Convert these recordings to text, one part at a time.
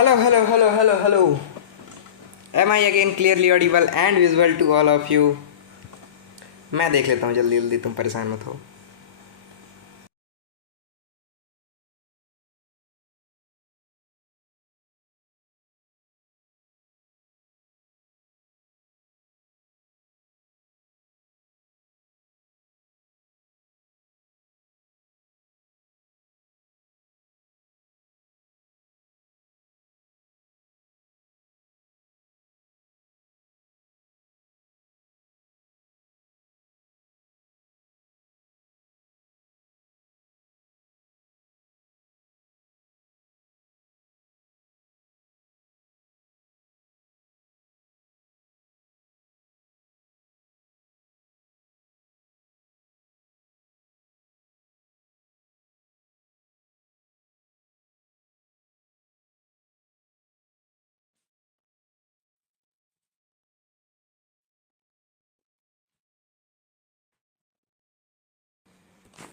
Hello, hello, hello, hello, hello. Am I again clearly audible and visible to all of you? मैं देख लेता हूँ जल्दी जल्दी, तुम परेशान मत हो।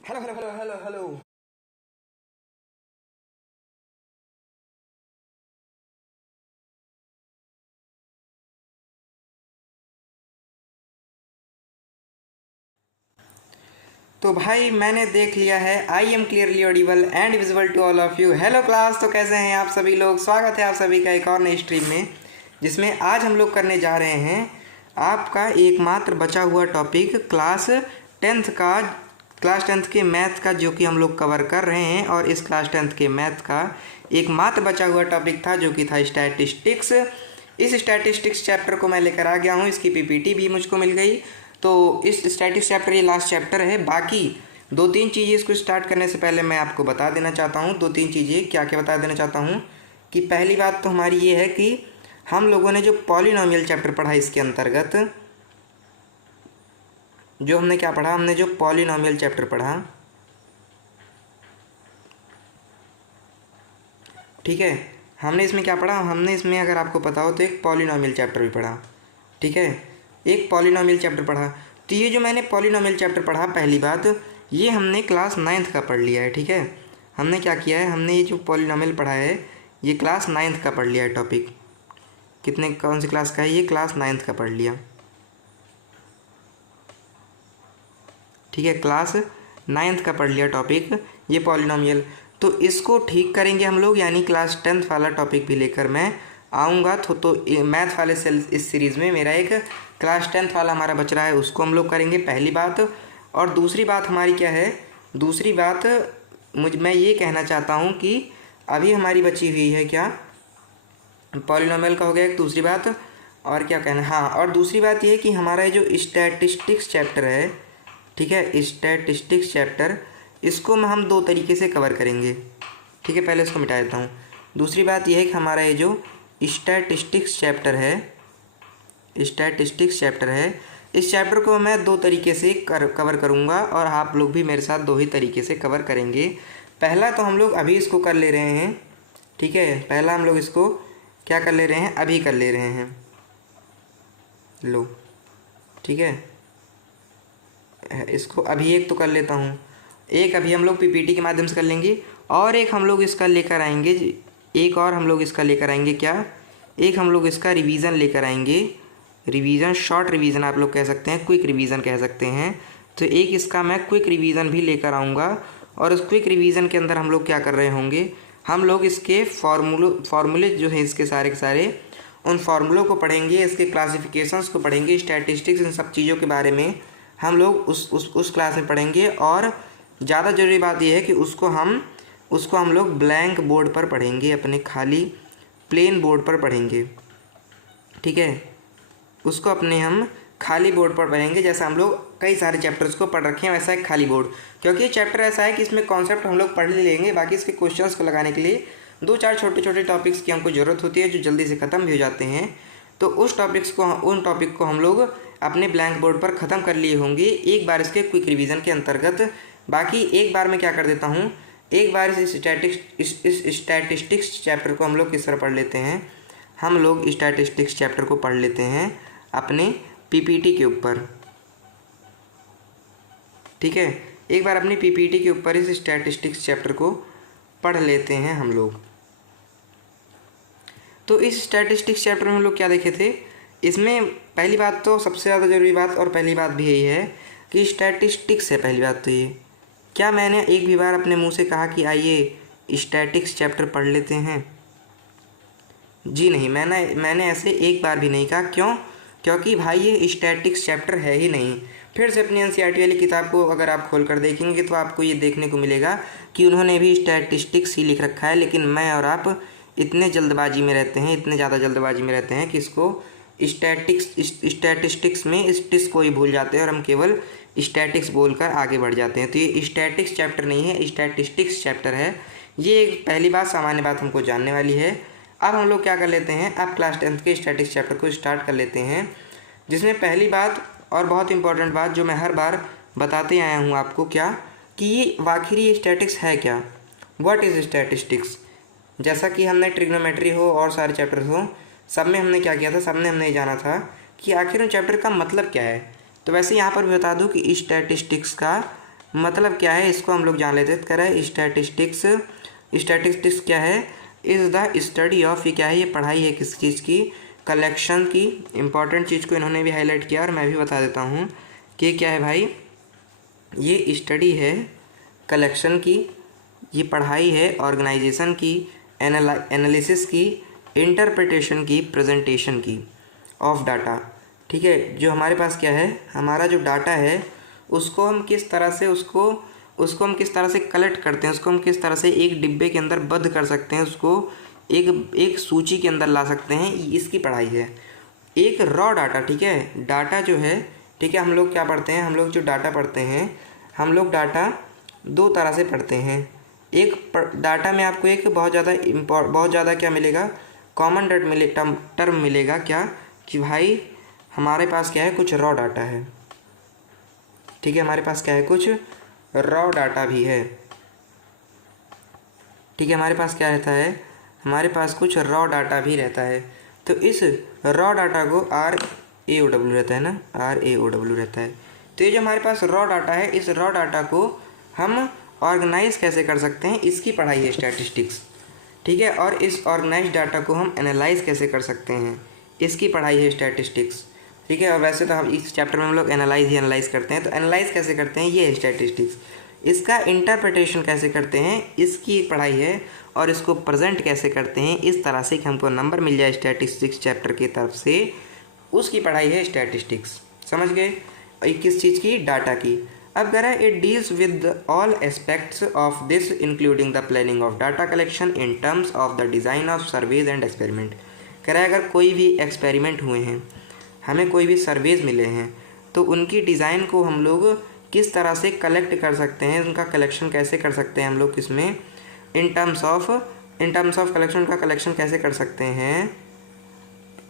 Hello, hello, hello, hello, hello. तो भाई मैंने देख लिया है। I am clearly audible and visible to all of you. Hello class, तो कैसे हैं आप सभी लोग? स्वागत है आप सभी का एक और नई स्ट्रीम में, जिसमें आज हम लोग करने जा रहे हैं आपका एकमात्र बचा हुआ टॉपिक क्लास टेंथ के मैथ का, जो कि हम लोग कवर कर रहे हैं। और इस क्लास 10th के मैथ का एकमात्र बचा हुआ टॉपिक था, जो कि था स्टैटिस्टिक्स। इस स्टैटिस्टिक्स चैप्टर को मैं लेकर आ गया हूँ, इसकी पीपीटी भी मुझको मिल गई। तो इस स्टैटिस्टिक्स चैप्टर ये लास्ट चैप्टर है। बाकी दो तीन चीज़ें इसको स्टार्ट करने से पहले मैं आपको बता देना चाहता हूँ। दो तीन चीज़ें क्या क्या बता देना चाहता हूँ कि पहली बात तो हमारी ये है कि हम लोगों ने जो पॉलिनोमियल चैप्टर पढ़ा, इसके अंतर्गत जो हमने क्या पढ़ा, हमने जो पॉलिनोमियल चैप्टर पढ़ा, ठीक है। हमने इसमें क्या पढ़ा, हमने इसमें अगर आपको पता हो तो एक पॉलिनोमियल चैप्टर भी पढ़ा, ठीक है। एक पॉलिनोमियल चैप्टर पढ़ा। तो ये जो मैंने पॉलिनोमियल चैप्टर पढ़ा, पहली बात ये हमने क्लास 9th का पढ़ लिया है, ठीक है। हमने क्या किया है, हमने ये जो पॉलिनोमियल पढ़ा है ये क्लास 9th का पढ़ लिया है टॉपिक। कितने कौन सी क्लास का है ये? क्लास 9th का पढ़ लिया, ठीक है। क्लास 9th का पढ़ लिया टॉपिक ये पॉलिनोमियल। तो इसको ठीक करेंगे हम लोग, यानी क्लास 10th वाला टॉपिक भी लेकर मैं आऊँगा। तो मैथ वाले इस सीरीज़ में मेरा एक क्लास 10th वाला हमारा बच रहा है, उसको हम लोग करेंगे, पहली बात। और दूसरी बात हमारी क्या है, दूसरी बात मैं ये कहना चाहता हूँ कि अभी हमारी बची हुई है क्या, पॉलिनोमियल का हो गया एक। दूसरी बात और क्या कहना, हाँ, और दूसरी बात ये है कि हमारा ये जो स्टैटिस्टिक्स चैप्टर है, ठीक है, स्टैटिस्टिक्स चैप्टर, इसको हम दो तरीके से कवर करेंगे, ठीक है। पहले इसको मिटा देता हूँ। दूसरी बात यह है कि हमारा ये जो स्टैटिस्टिक्स चैप्टर है, स्टैटिस्टिक्स चैप्टर है, इस चैप्टर को मैं दो तरीके से कवर करूँगा, और आप लोग भी मेरे साथ दो ही तरीके से कवर करेंगे। पहला तो हम लोग अभी इसको कर ले रहे हैं, ठीक है। पहला हम लोग इसको क्या कर ले रहे हैं, अभी कर ले रहे हैं, लो, ठीक है। इसको अभी एक तो कर लेता हूँ, एक अभी हम लोग पीपीटी के माध्यम से कर लेंगे, और एक हम लोग इसका लेकर आएंगे, एक और हम लोग इसका लेकर आएंगे क्या, एक हम लोग इसका रिवीजन लेकर आएंगे। रिवीजन, शॉर्ट रिवीजन आप लोग कह सकते हैं, क्विक रिवीजन कह सकते हैं। तो एक इसका मैं क्विक रिवीजन भी लेकर आऊँगा, और उस क्विक रिवीजन के अंदर हम लोग क्या कर रहे होंगे, हम लोग इसके फार्मूले जो है इसके सारे के सारे, उन फार्मूलों को पढ़ेंगे, इसके क्लासिफिकेशंस को पढ़ेंगे, स्टैटिस्टिक्स, इन सब चीज़ों के बारे में हम लोग उस क्लास में पढ़ेंगे। और ज़्यादा ज़रूरी बात यह है कि उसको हम लोग ब्लैंक बोर्ड पर पढ़ेंगे, अपने खाली प्लेन बोर्ड पर पढ़ेंगे, ठीक है। उसको अपने हम खाली बोर्ड पर पढ़ेंगे, जैसा हम लोग कई सारे चैप्टर्स को पढ़ रखे हैं वैसा एक खाली बोर्ड। क्योंकि ये चैप्टर ऐसा है कि इसमें कॉन्सेप्ट हम लोग पढ़ लेंगे, बाकी इसके क्वेश्चंस को लगाने के लिए दो चार छोटे छोटे टॉपिक्स की हमको ज़रूरत होती है, जो जल्दी से ख़त्म भी हो जाते हैं। तो उन टॉपिक को हम लोग अपने ब्लैंक बोर्ड पर ख़त्म कर लिए होंगे एक बार इसके क्विक रिवीजन के अंतर्गत। बाकी एक बार मैं क्या कर देता हूँ, एक बार इस स्टैटिस्टिक्स चैप्टर को हम लोग किस तरह पढ़ लेते हैं, हम लोग स्टैटिस्टिक्स चैप्टर को पढ़ लेते हैं अपने पीपीटी के ऊपर, ठीक है। एक बार अपनी पीपीटी के ऊपर इस स्टैटिस्टिक्स चैप्टर को पढ़ लेते हैं हम लोग, तो इस स्टैटिस्टिक्स चैप्टर में हम लोग क्या देखे थे, इसमें पहली बात तो सबसे ज़्यादा ज़रूरी बात और पहली बात भी यही है कि स्टैटिस्टिक्स है पहली बात तो ये। क्या मैंने एक भी बार अपने मुंह से कहा कि आइए स्टैटिक्स चैप्टर पढ़ लेते हैं? जी नहीं, मैंने ऐसे एक बार भी नहीं कहा। क्यों? क्योंकि भाई ये स्टैटिक्स चैप्टर है ही नहीं। फिर से अपनी एनसीईआरटी वाली किताब को अगर आप खोल कर देखेंगे तो आपको ये देखने को मिलेगा कि उन्होंने भी स्टैटिस्टिक्स ही लिख रखा है, लेकिन मैं और आप इतने जल्दबाजी में रहते हैं, इतने ज़्यादा जल्दबाजी में रहते हैं कि इसको स्टैटिस्टिक्स में स्टिक्स को ही भूल जाते हैं और हम केवल स्टैटिक्स बोलकर आगे बढ़ जाते हैं। तो ये स्टैटिक्स चैप्टर नहीं है, स्टैटिस्टिक्स चैप्टर है। ये एक पहली बात, सामान्य बात हमको जानने वाली है। अब हम लोग क्या कर लेते हैं, अब क्लास 10th के स्टैटिक्स चैप्टर को स्टार्ट कर लेते हैं, जिसमें पहली बात और बहुत इंपॉर्टेंट बात जो मैं हर बार बताते आया हूँ आपको, क्या कि ये आखिर ये स्टैटिक्स है क्या, व्हाट इज़ स्टैटिस्टिक्स। जैसा कि हमने ट्रिग्नोमेट्री हो और सारे चैप्टर हो, सब में हमने क्या किया था, सब में हमने ये जाना था कि आखिर उन चैप्टर का मतलब क्या है। तो वैसे यहाँ पर भी बता दूँ कि स्टैटिस्टिक्स का मतलब क्या है, इसको हम लोग जान लेते करें। स्टैटिस्टिक्स क्या है, इज़ द स्टडी ऑफ, ये क्या है, ये पढ़ाई है किस चीज़ की, कलेक्शन की। इंपॉर्टेंट चीज़ को इन्होंने भी हाईलाइट किया और मैं भी बता देता हूँ कि क्या है भाई, ये स्टडी है कलेक्शन की, ये पढ़ाई है ऑर्गेनाइजेशन की, एनालिसिस की, इंटरप्रिटेशन की, प्रेजेंटेशन की ऑफ डाटा। ठीक है, जो हमारे पास क्या है, हमारा जो डाटा है उसको हम किस तरह से उसको हम किस तरह से कलेक्ट करते हैं, उसको हम किस तरह से एक डिब्बे के अंदर बंद कर सकते हैं, उसको एक सूची के अंदर ला सकते हैं, इसकी पढ़ाई है। एक रॉ डाटा, ठीक है, डाटा जो है, ठीक है, हम लोग क्या पढ़ते हैं, हम लोग जो डाटा पढ़ते हैं, हम लोग डाटा दो तरह से पढ़ते हैं। एक डाटा में आपको एक बहुत ज़्यादा क्या मिलेगा, कॉमन टर्म मिलेगा, क्या कि भाई हमारे पास क्या है, कुछ रॉ डाटा है। ठीक है, हमारे पास क्या है, कुछ रॉ डाटा भी है। ठीक है, हमारे पास क्या रहता है, हमारे पास कुछ रॉ डाटा भी रहता है। तो इस रॉ डाटा को RAOW रहता है ना, RAOW रहता है। तो ये जो हमारे पास रॉ डाटा है, इस रॉ डाटा को हम ऑर्गेनाइज कैसे कर सकते हैं, इसकी पढ़ाई है स्टैटिस्टिक्स। ठीक है, और इस ऑर्गेनाइज डाटा को हम एनालाइज कैसे कर सकते हैं, इसकी पढ़ाई है स्टैटिस्टिक्स। ठीक है, और वैसे तो हम इस चैप्टर में हम लोग एनालाइज करते हैं, तो एनालाइज कैसे करते हैं, ये है स्टैटिस्टिक्स। इसका इंटरप्रिटेशन कैसे करते हैं, इसकी एक पढ़ाई है, और इसको प्रेजेंट कैसे करते हैं इस तरह से कि हमको नंबर मिल जाए स्टैटिस्टिक्स चैप्टर की तरफ से, उसकी पढ़ाई है स्टैटिस्टिक्स। समझ गए, किस चीज़ की, डाटा की। अब कह रहा है it deals with all aspects of this including the planning of data collection in terms of the design of surveys and experiment. कह रहा है अगर कोई भी एक्सपेरिमेंट हुए हैं, हमें कोई भी सर्वेज मिले हैं, तो उनकी डिज़ाइन को हम लोग किस तरह से कलेक्ट कर सकते हैं, उनका कलेक्शन कैसे कर सकते हैं हम लोग, किसमें, इन टर्म्स ऑफ कलेक्शन, का कलेक्शन कैसे कर सकते हैं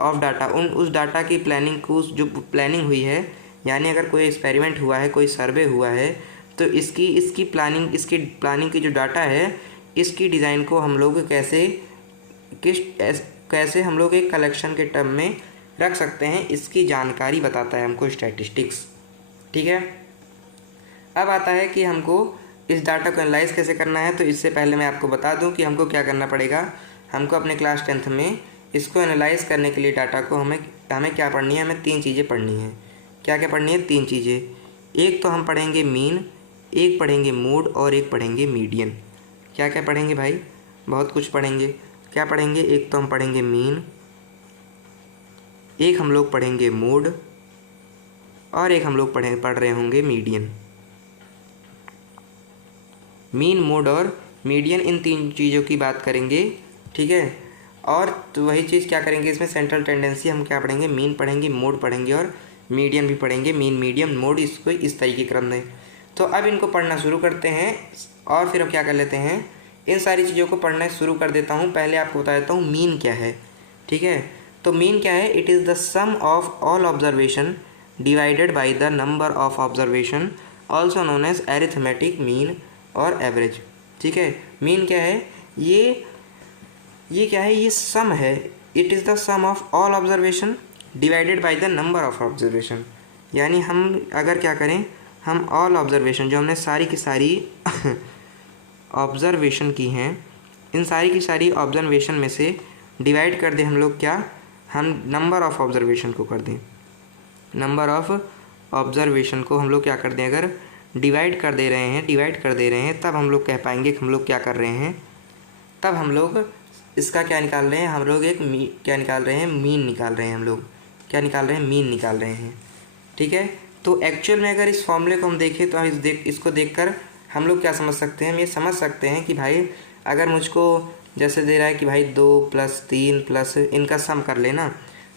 ऑफ डाटा, उस डाटा की प्लानिंग को, जो प्लानिंग हुई है, यानी अगर कोई एक्सपेरिमेंट हुआ है, कोई सर्वे हुआ है, तो इसकी प्लानिंग की जो डाटा है, इसकी डिज़ाइन को हम लोग कैसे हम लोग एक कलेक्शन के टर्म में रख सकते हैं, इसकी जानकारी बताता है हमको स्टैटिस्टिक्स। ठीक है, अब आता है कि हमको इस डाटा को एनालाइज कैसे करना है। तो इससे पहले मैं आपको बता दूं कि हमको क्या करना पड़ेगा, हमको अपने क्लास 10th में इसको एनालाइज करने के लिए डाटा को हमें क्या पढ़नी है, हमें 3 चीज़ें पढ़नी है। क्या क्या पढ़नी है, 3 चीज़ें। एक तो हम पढ़ेंगे मीन, एक पढ़ेंगे मोड और एक पढ़ेंगे मीडियन। क्या क्या पढ़ेंगे भाई, बहुत कुछ पढ़ेंगे। क्या पढ़ेंगे, एक तो हम पढ़ेंगे मीन, एक हम लोग पढ़ेंगे मोड और एक हम लोग पढ़ रहे होंगे मीडियन। मीन, मोड और मीडियन, इन 3 चीज़ों की बात करेंगे। ठीक है, और तो वही चीज़ क्या करेंगे, इसमें सेंट्रल टेंडेंसी हम क्या पढ़ेंगे, मीन पढ़ेंगे, मोड पढ़ेंगे और मीडियन भी पढ़ेंगे। मीन, मीडियम, मोड, इसको इस तरीके क्रम में। तो अब इनको पढ़ना शुरू करते हैं और फिर अब क्या कर लेते हैं, इन सारी चीज़ों को पढ़ना शुरू कर देता हूँ। पहले आपको बता देता हूँ मीन क्या है। ठीक है, तो मीन क्या है, it is the sum of all observation divided by the number of observation, also known as arithmetic mean or average. ठीक है, मीन क्या है, ये क्या है, ये सम है। It is the sum of all observation divided by the number of observation, यानी हम अगर क्या करें, हम ऑल ऑब्जर्वेशन जो हमने सारी की सारी ऑब्जर्वेशन की हैं, इन सारी की सारी ऑब्जर्वेशन में से डिवाइड कर दें हम लोग क्या, हम नंबर ऑफ़ ऑब्जर्वेशन को कर दें, नंबर ऑफ़ ऑब्जर्वेशन को हम लोग क्या कर दें, अगर डिवाइड कर दे रहे हैं तब हम लोग कह पाएंगे कि हम लोग क्या कर रहे हैं, तब हम लोग इसका क्या निकाल रहे हैं, हम लोग एक क्या निकाल रहे हैं, मीन निकाल रहे हैं, हम लोग क्या निकाल रहे हैं, मीन निकाल रहे हैं। ठीक है, तो एक्चुअल में अगर इस फॉर्मूले को हम देखें तो हम इसको देखकर हम लोग क्या समझ सकते हैं, हम ये समझ सकते हैं कि भाई अगर मुझको जैसे दे रहा है कि भाई 2 + 3 प्लस इनका सम कर लेना,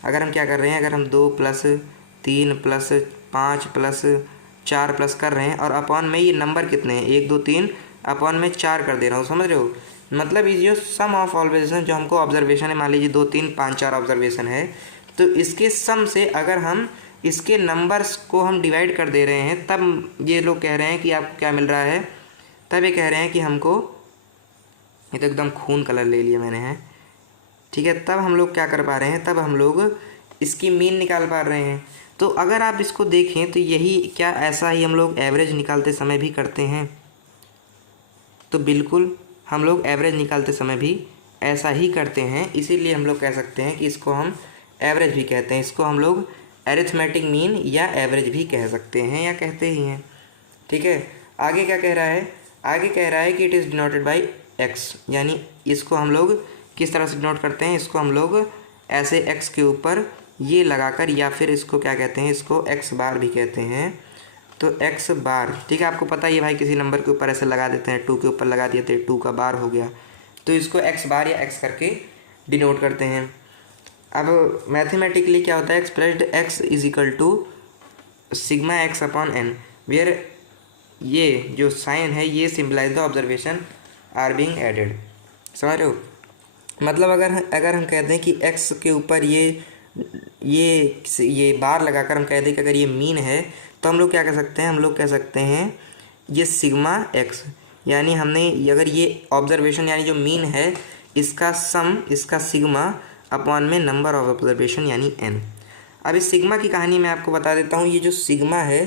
अगर हम क्या कर रहे हैं, अगर हम 2 + 3 + 5 + 4 प्लस कर रहे हैं और अपॉन में ये नंबर कितने हैं, 1 2 3 अपॉन में 4 कर दे रहा हूँ, समझ रहे हो। मतलब ये जो सम ऑफ ऑब्जर्वेशन जो हमको ऑब्जर्वेशन है, मान लीजिए 2 3 5 4 ऑब्जर्वेशन है, तो इसके सम से अगर हम इसके नंबर्स को हम डिवाइड कर दे रहे हैं, तब ये लोग कह रहे हैं कि आपको क्या मिल रहा है, तब ये कह रहे हैं कि हमको, ये तो एकदम खून कलर ले लिया मैंने है, ठीक है, तब हम लोग क्या कर पा रहे हैं, तब हम लोग इसकी मीन निकाल पा रहे हैं। तो अगर आप इसको देखें तो यही क्या ऐसा ही हम लोग एवरेज निकालते समय भी करते हैं, तो बिल्कुल हम लोग एवरेज निकालते समय भी ऐसा ही करते हैं, इसीलिए हम लोग कह सकते हैं कि इसको हम एवरेज भी कहते हैं, इसको हम लोग एरिथमेटिक मीन या एवरेज भी कह सकते हैं या कहते ही हैं। ठीक है, आगे क्या कह रहा है, आगे कह रहा है कि it is denoted by x, यानी इसको हम लोग किस तरह से डिनोट करते हैं, इसको हम लोग ऐसे एक्स के ऊपर ये लगाकर, या फिर इसको क्या कहते हैं, इसको एक्स बार भी कहते हैं, तो एक्स बार, ठीक है, आपको पता ही है भाई, किसी नंबर के ऊपर ऐसे लगा देते हैं, 2 के ऊपर लगा दिए थे, 2 का बार हो गया, तो इसको एक्स बार या एक्स करके डिनोट करते हैं। अब मैथमेटिकली क्या होता है, expressed X is equal to sigma X upon N, where ये जो साइन है ये symbolize the observation are being added, समझ रहे हो। मतलब अगर हम कहते हैं कि एक्स के ऊपर ये बार लगाकर हम कह दें कि अगर ये मीन है, तो हम लोग क्या कह सकते हैं, हम लोग कह सकते हैं ये सिग्मा एक्स, यानी हमने अगर ये ऑब्जर्वेशन यानी जो मीन है इसका सम, इसका सिग्मा अपॉन में नंबर ऑफ ऑब्जर्वेशन यानी एन। अब इस सिग्मा की कहानी मैं आपको बता देता हूँ। ये जो सिग्मा है,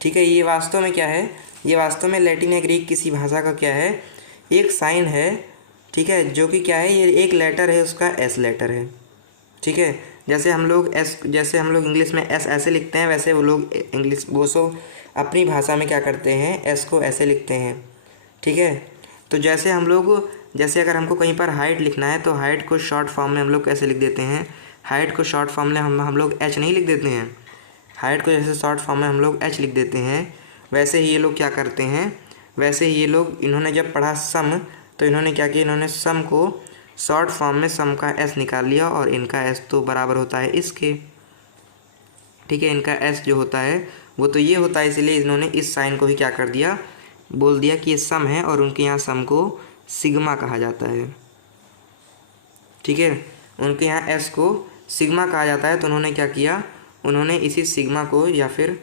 ठीक है, ये वास्तव में क्या है, ये वास्तव में लैटिन या ग्रीक किसी भाषा का क्या है, एक साइन है, ठीक है, जो कि क्या है, ये एक लेटर है, उसका एस लेटर है। ठीक है, जैसे हम लोग इंग्लिश में एस ऐसे लिखते हैं, वैसे वो लोग अपनी भाषा में क्या करते हैं, एस को ऐसे लिखते हैं। ठीक है, तो जैसे अगर हमको कहीं पर हाइट लिखना है, तो हाइट को शॉर्ट फॉर्म में हम लोग कैसे लिख देते हैं, हाइट को शॉर्ट फॉर्म में हम लोग एच नहीं लिख देते हैं, हाइट को जैसे शॉर्ट फॉर्म में हम लोग एच लिख देते हैं, वैसे ही ये लोग क्या करते हैं, वैसे ही ये लोग, इन्होंने जब पढ़ा सम, तो इन्होंने क्या किया, इन्होंने सम को शॉर्ट फॉर्म में सम का एस निकाल लिया, और इनका एस तो बराबर होता है इसके, ठीक है, इनका एस जो होता है वो तो ये होता है, इसलिए इन्होंने इस साइन को ही क्या कर दिया, बोल दिया कि ये सम है, और उनके यहाँ सम को सिग्मा कहा जाता है। ठीक है, उनके यहाँ एस को सिग्मा कहा जाता है, तो उन्होंने क्या किया, उन्होंने इसी सिग्मा को, या फिर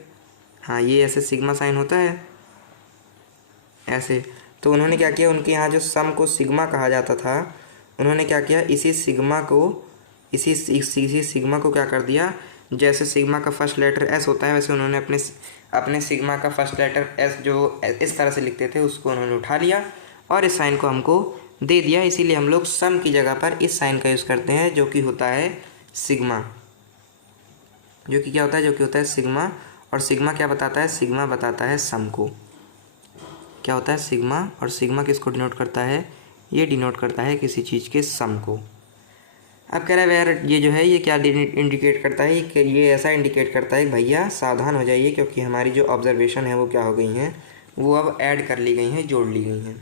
हाँ ये ऐसे सिग्मा साइन होता है ऐसे, तो उन्होंने क्या किया, उनके यहाँ जो सम को सिग्मा कहा जाता था, उन्होंने क्या किया, इसी सिग्मा को क्या कर दिया, जैसे सिग्मा का फर्स्ट लेटर एस होता है, वैसे उन्होंने अपने सिग्मा का फर्स्ट लेटर एस जो इस तरह से लिखते थे, उसको उन्होंने उठा लिया और इस साइन को हमको दे दिया। इसीलिए हम लोग सम की जगह पर इस साइन का यूज़ करते हैं, जो कि होता है सिग्मा, जो कि क्या होता है, जो कि होता है सिग्मा। और सिग्मा क्या बताता है, सिग्मा बताता है सम को। क्या होता है सिग्मा, और सिग्मा किसको डिनोट करता है, ये डिनोट करता है किसी चीज़ के सम को। अब कह रहा है यार ये जो है ये क्या इंडिकेट करता है, कि ये ऐसा इंडिकेट करता है भैया सावधान हो जाइए, क्योंकि हमारी जो ऑब्जर्वेशन है वो क्या हो गई हैं, वो अब ऐड कर ली गई हैं, जोड़ ली गई हैं।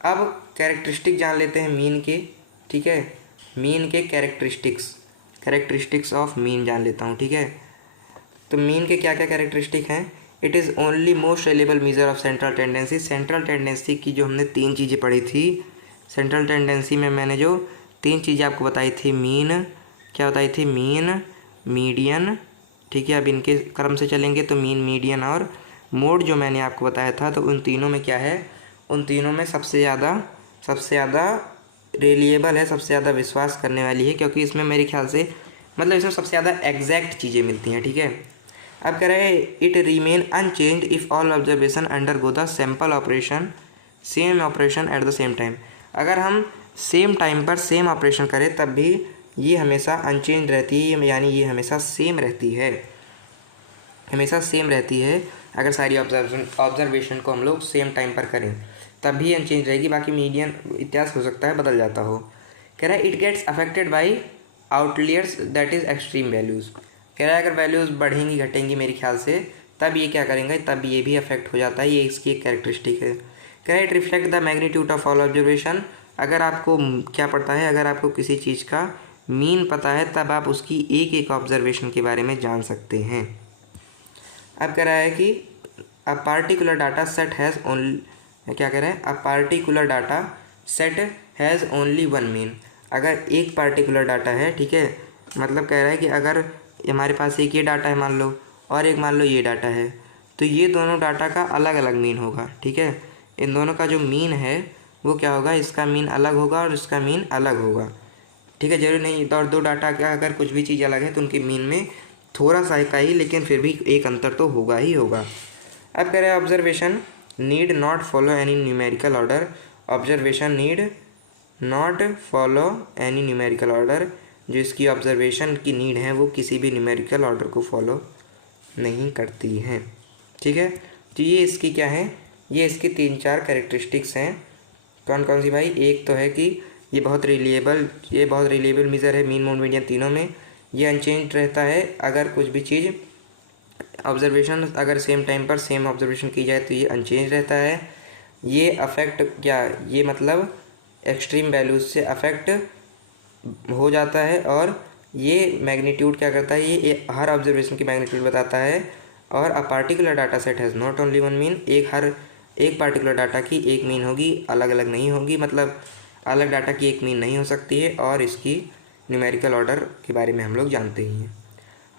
अब कैरेक्टरिस्टिक जान लेते हैं मीन के। ठीक है, मीन के कैरेक्टरिस्टिक्स ऑफ मीन जान लेता हूँ। ठीक है, तो मीन के क्या क्या कैरेक्टरिस्टिक हैं। It is only most reliable measure of central tendency. Central tendency की जो हमने 3 चीज़ें पढ़ी थी, सेंट्रल टेंडेंसी में मैंने जो 3 चीज़ें आपको बताई थी, मीन क्या बताई थी, मीन, मीडियन, ठीक है, अब इनके क्रम से चलेंगे तो मीन, मीडियन और मोड जो मैंने आपको बताया था, तो उन तीनों में क्या है, उन तीनों में सबसे ज़्यादा रिलायबल है, सबसे ज़्यादा विश्वास करने वाली है, क्योंकि इसमें मेरे ख्याल से मतलब इसमें सबसे ज़्यादा एग्जैक्ट चीज़ें मिलती हैं। ठीक है, अब कह रहे हैं it remain unchange if all observation undergo the sample operation same operation at the same time. अगर हम सेम टाइम पर सेम ऑपरेशन करे तब भी ये हमेशा अनचेंज रहती है, यानी ये हमेशा सेम रहती है, हमेशा सेम रहती है। अगर सारी ऑब्जर्वेशन को हम लोग सेम टाइम पर करें तब भी अनचेंज रहेगी, बाकी मीडियन इतिहास हो सकता है बदल जाता हो। कह रहा है it gets affected by outliers that is extreme values. कह रहा है अगर वैल्यूज़ बढ़ेंगी घटेंगी मेरे ख्याल से तब ये क्या करेंगे, तब ये भी अफेक्ट हो जाता है, ये इसकी एक कैरेक्टरिस्टिक है। कह रहा है it reflect the magnitude of all observation. अगर आपको क्या पड़ता है, अगर आपको किसी चीज़ का मीन पता है तब आप उसकी एक एक ऑब्जर्वेशन के बारे में जान सकते हैं। अब कह रहा है कि a particular data set has only, क्या कह रहा है, a particular data set has only one mean. अगर एक पार्टिकुलर डाटा है, ठीक है, मतलब कह रहा है कि अगर हमारे पास एक ये डाटा है मान लो और एक मान लो ये डाटा है, तो ये दोनों डाटा का अलग अलग मीन होगा, ठीक है। इन दोनों का जो मीन है वो क्या होगा, इसका मीन अलग होगा और इसका मीन अलग होगा, ठीक है। जरूरी नहीं और दो डाटा का अगर कुछ भी चीज़ अलग है तो उनके मीन में थोड़ा सा का ही, लेकिन फिर भी एक अंतर तो होगा ही होगा। अब कह रहे हैं observation need not follow any numerical order. Observation need not follow any numerical order, जो इसकी ऑब्जर्वेशन की नीड है वो किसी भी न्यूमेरिकल ऑर्डर को फॉलो नहीं करती हैं, ठीक है। तो ये इसकी क्या है, ये इसकी 3-4 कैरेक्टरिस्टिक्स हैं। कौन कौन सी भाई, एक तो है कि ये बहुत रिलेबल मेज़र है मीन मोड मीडियन तीनों में। ये अनचेंज रहता है, अगर कुछ भी चीज़ ऑब्जर्वेशन अगर सेम टाइम पर सेम ऑब्जर्वेशन की जाए तो ये अनचेंज रहता है। ये अफेक्ट क्या, ये मतलब एक्सट्रीम वैल्यूज से अफेक्ट हो जाता है, और ये मैग्नीट्यूड क्या करता है, ये हर ऑब्जर्वेशन की मैग्नीट्यूड बताता है। और a particular data set has not only one mean, एक पार्टिकुलर डाटा की एक मीन होगी, अलग अलग नहीं होगी, मतलब अलग डाटा की एक मीन नहीं हो सकती है। और इसकी न्यूमेरिकल ऑर्डर के बारे में हम लोग जानते ही हैं।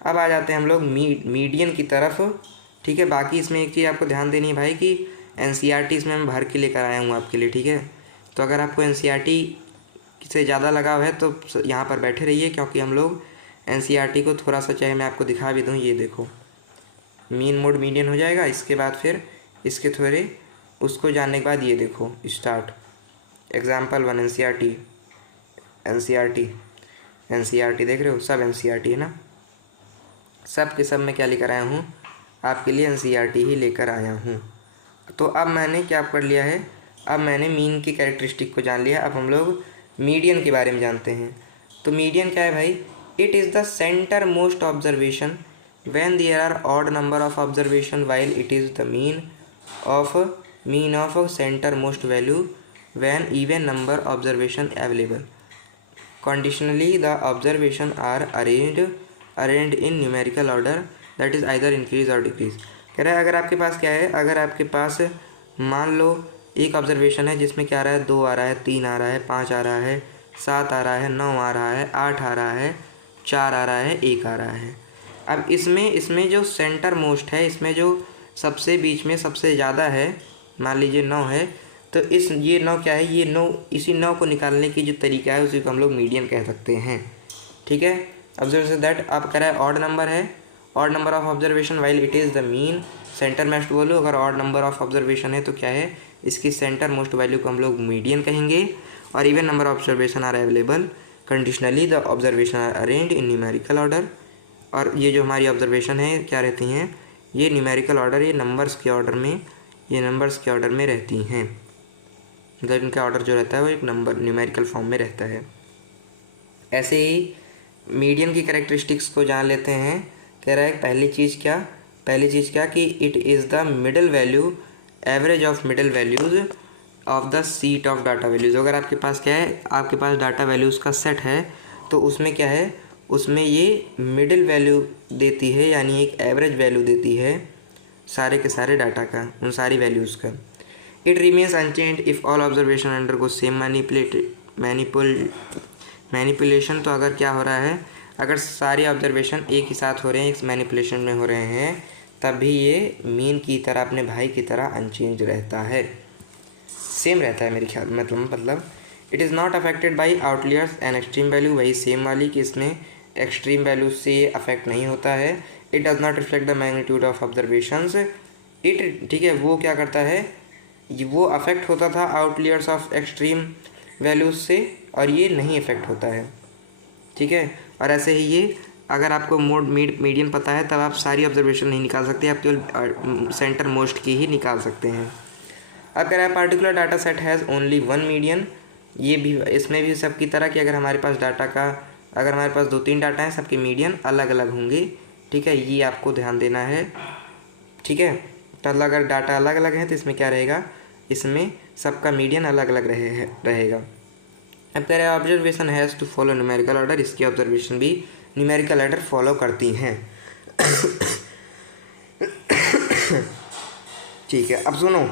अब आ जाते हैं हम लोग मीडियन की तरफ, ठीक है। बाकी इसमें एक चीज़ आपको ध्यान देनी है भाई कि एनसीईआरटी इसमें मैं भर के लेकर आया हूँ आपके लिए, ठीक है। तो अगर आपको एनसीईआरटी से ज़्यादा लगाव है तो यहाँ पर बैठे रहिए, क्योंकि हम लोग एनसीईआरटी को थोड़ा सा, चाहे मैं आपको दिखा भी दूँ, ये देखो मीन मोड मीडियन हो जाएगा, इसके बाद फिर इसके थोड़े उसको जानने के बाद ये देखो स्टार्ट एग्जाम्पल 1 एनसीईआरटी देख रहे हो, सब एनसीईआरटी है ना, सब के सब मैं क्या लेकर आया हूँ आपके लिए, एनसीईआरटी ही लेकर आया हूँ। तो अब मैंने क्या कर लिया है, अब मैंने मीन की कैरेक्टरिस्टिक को जान लिया। अब हम लोग मीडियन के बारे में जानते हैं। तो मीडियन क्या है भाई, it is the centre most observation when there are odd number of observation while it is the mean of centre most value when even number observation available. Conditionally the observation are arranged in numerical order that is either increase or decrease. कह रहा है अगर आपके पास क्या है, अगर आपके पास मान लो एक ऑब्जर्वेशन है जिसमें क्या आ रहा है, 2 आ रहा है, 3 आ रहा है, 5 आ रहा है, 7 आ रहा है, 9 आ रहा है, 8 आ रहा है, 4 आ रहा है, 1 आ रहा है। अब इसमें जो सेंटर मोस्ट है, इसमें जो सबसे बीच में सबसे ज़्यादा है, मान लीजिए 9 है, तो ये 9 क्या है, ये 9, इसी 9 को निकालने की जो तरीका है उसी को हम लोग मीडियन कह सकते हैं, ठीक है। ऑब्जर्वेशन दैट आप कह रहा है ऑड नंबर है, odd number of observation while it is the mean centre most value. अगर ऑड नंबर ऑफ ऑब्जर्वेशन है तो क्या है, इसकी सेंटर मोस्ट वैल्यू को हम लोग मीडियन कहेंगे। और even number of observation are available conditionally the observation are arranged in numerical order. और ये जो हमारी ऑब्जर्वेशन है क्या रहती हैं, ये न्यूमेरिकल ऑर्डर, ये नंबर्स के ऑर्डर में रहती हैं, मतलब इनका ऑर्डर जो रहता है वो एक नंबर न्यूमेरिकल फॉर्म में रहता है। ऐसे ही मीडियन की कैरेक्टरिस्टिक्स को जान लेते हैं। कह रहा है पहली चीज़ क्या कि it is the middle value, average of middle values of the seat of data values. अगर आपके पास क्या है, आपके पास डाटा वैल्यूज़ का सेट है तो उसमें क्या है, उसमें ये मिडिल वैल्यू देती है, यानी एक एवरेज वैल्यू देती है सारे के सारे डाटा का, उन सारी वैल्यूज़ का। It remains unchange if all observation undergo same manipulation. तो अगर क्या हो रहा है, अगर सारे ऑब्जर्वेशन एक ही साथ हो रहे हैं, एक मैनिपुलेशन में हो रहे हैं, तब भी ये मीन की तरह, अपने भाई की तरह अनचेंज रहता है, सेम रहता है मेरे ख्याल मतलब it is not affected by outliers and extreme value, वही सेम वाली कि इसमें एक्सट्रीम वैल्यू से अफेक्ट नहीं होता है। It does not reflect the magnitude of observations. ठीक है, वो क्या करता है, वो अफेक्ट होता था आउटलियर्स ऑफ एक्सट्रीम वैल्यूज़ से और ये नहीं इफ़ेक्ट होता है, ठीक है। और ऐसे ही ये अगर आपको मीडियन पता है तब आप सारी ऑब्जर्वेशन नहीं निकाल सकते, आप केवल सेंटर मोस्ट की ही निकाल सकते हैं। अब कह रहा है particular data set has only one median, ये भी इसमें भी सबकी तरह कि अगर हमारे पास अगर हमारे पास 2-3 डाटा हैं सबके मीडियन अलग अलग होंगे, ठीक है, ये आपको ध्यान देना है, ठीक है। तो अगर डाटा अलग अलग है तो इसमें क्या रहेगा, इसमें सबका मीडियन अलग अलग रहेगा। अब कह रहे हैं observation has to follow numerical order, इसकी ऑब्जर्वेशन भी न्यूमेरिकल ऑर्डर फॉलो करती हैं। ठीक है, अब सुनो,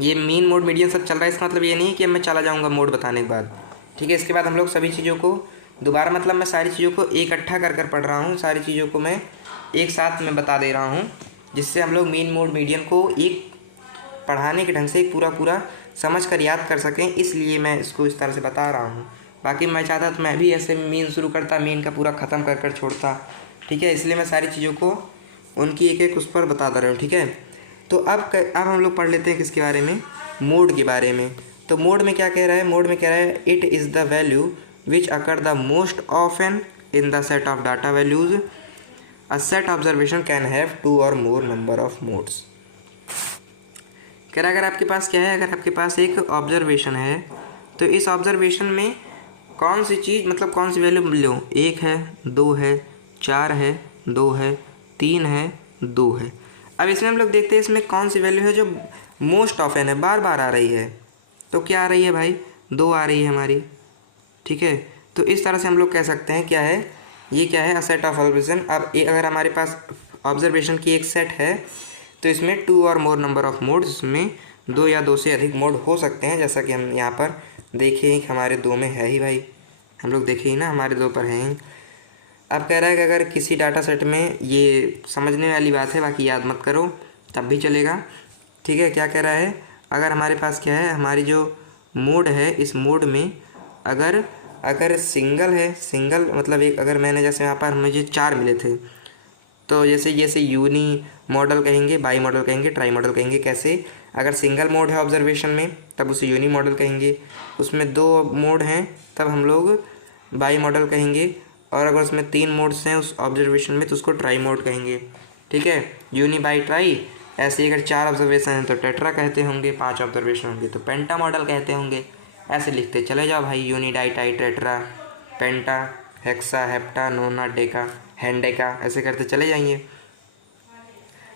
ये मीन मोड मीडियन सब चल रहा है, इसका मतलब ये नहीं कि मैं चला जाऊंगा मोड बताने के बाद, ठीक है। इसके बाद हम लोग सभी चीज़ों को दोबारा, मतलब मैं सारी चीज़ों को इकट्ठा कर पढ़ रहा हूँ, सारी चीज़ों को मैं एक साथ में बता दे रहा हूँ, जिससे हम लोग मीन मोड मीडियन को एक पढ़ाने के ढंग से एक पूरा समझ कर याद कर सकें, इसलिए मैं इसको इस तरह से बता रहा हूँ। बाकी मैं चाहता तो मैं भी ऐसे मीन शुरू करता, मीन का पूरा ख़त्म कर छोड़ता, ठीक है। इसलिए मैं सारी चीज़ों को उनकी एक एक उस पर बताता रहा हूँ, ठीक है। तो अब हम लोग पढ़ लेते हैं किसके बारे में, मोड के बारे में। तो मोड में क्या कह रहा है, मोड में कह रहा है it is the value which occur the most often in the set of data values, a set observation can have 2 और मोर नंबर ऑफ मोड्स। कह रहा है अगर आपके पास क्या है, अगर आपके पास एक ऑब्जर्वेशन है तो इस ऑब्जर्वेशन में कौन सी चीज़, मतलब कौन सी वैल्यू लो, 1 है, 2 है, 4 है, 2 है, 3 है, 2 है। अब इसमें हम लोग देखते हैं इसमें कौन सी वैल्यू है जो मोस्ट ऑफन है, बार बार आ रही है। तो क्या आ रही है भाई, 2 आ रही है हमारी, ठीक है। तो इस तरह से हम लोग कह सकते हैं क्या है, ये क्या है, अ सेट ऑफ ऑब्जर्वेशन। अब अगर हमारे पास ऑब्जर्वेशन की एक सेट है तो इसमें 2 और मोर नंबर ऑफ मोड्स, इसमें 2 या 2 से अधिक मोड हो सकते हैं, जैसा कि हम यहाँ पर देखे ही हमारे 2 में है ही भाई, हम लोग देखे ही ना हमारे 2 पर हैं। अब कह रहा है कि अगर किसी डाटा सेट में, ये समझने वाली बात है बाकी याद मत करो तब भी चलेगा, ठीक है। क्या कह रहा है, अगर हमारे पास क्या है, हमारी जो मोड है इस मोड में अगर सिंगल है, सिंगल मतलब एक, अगर मैंने जैसे यहाँ पर मुझे 4 मिले थे, तो जैसे यूनी मॉडल कहेंगे, बाई मॉडल कहेंगे, ट्राई मॉडल कहेंगे। कैसे, अगर सिंगल मोड है ऑब्जर्वेशन में तब उसे यूनी मॉडल कहेंगे, उसमें 2 मोड हैं तब हम लोग बाई मॉडल कहेंगे, और अगर उसमें 3 मोड्स हैं उस ऑब्जर्वेशन में तो उसको ट्राई मोड कहेंगे, ठीक है। यूनी बाई ट्राई, ऐसे अगर 4 ऑब्जर्वेशन हैं तो टेट्रा कहते होंगे, 5 ऑब्जर्वेशन होंगे तो पेंटा मॉडल कहते होंगे। ऐसे लिखते चले जाओ भाई, uni di tri tetra penta hexa hepta nona deca hendeca, ऐसे करते चले जाएंगे।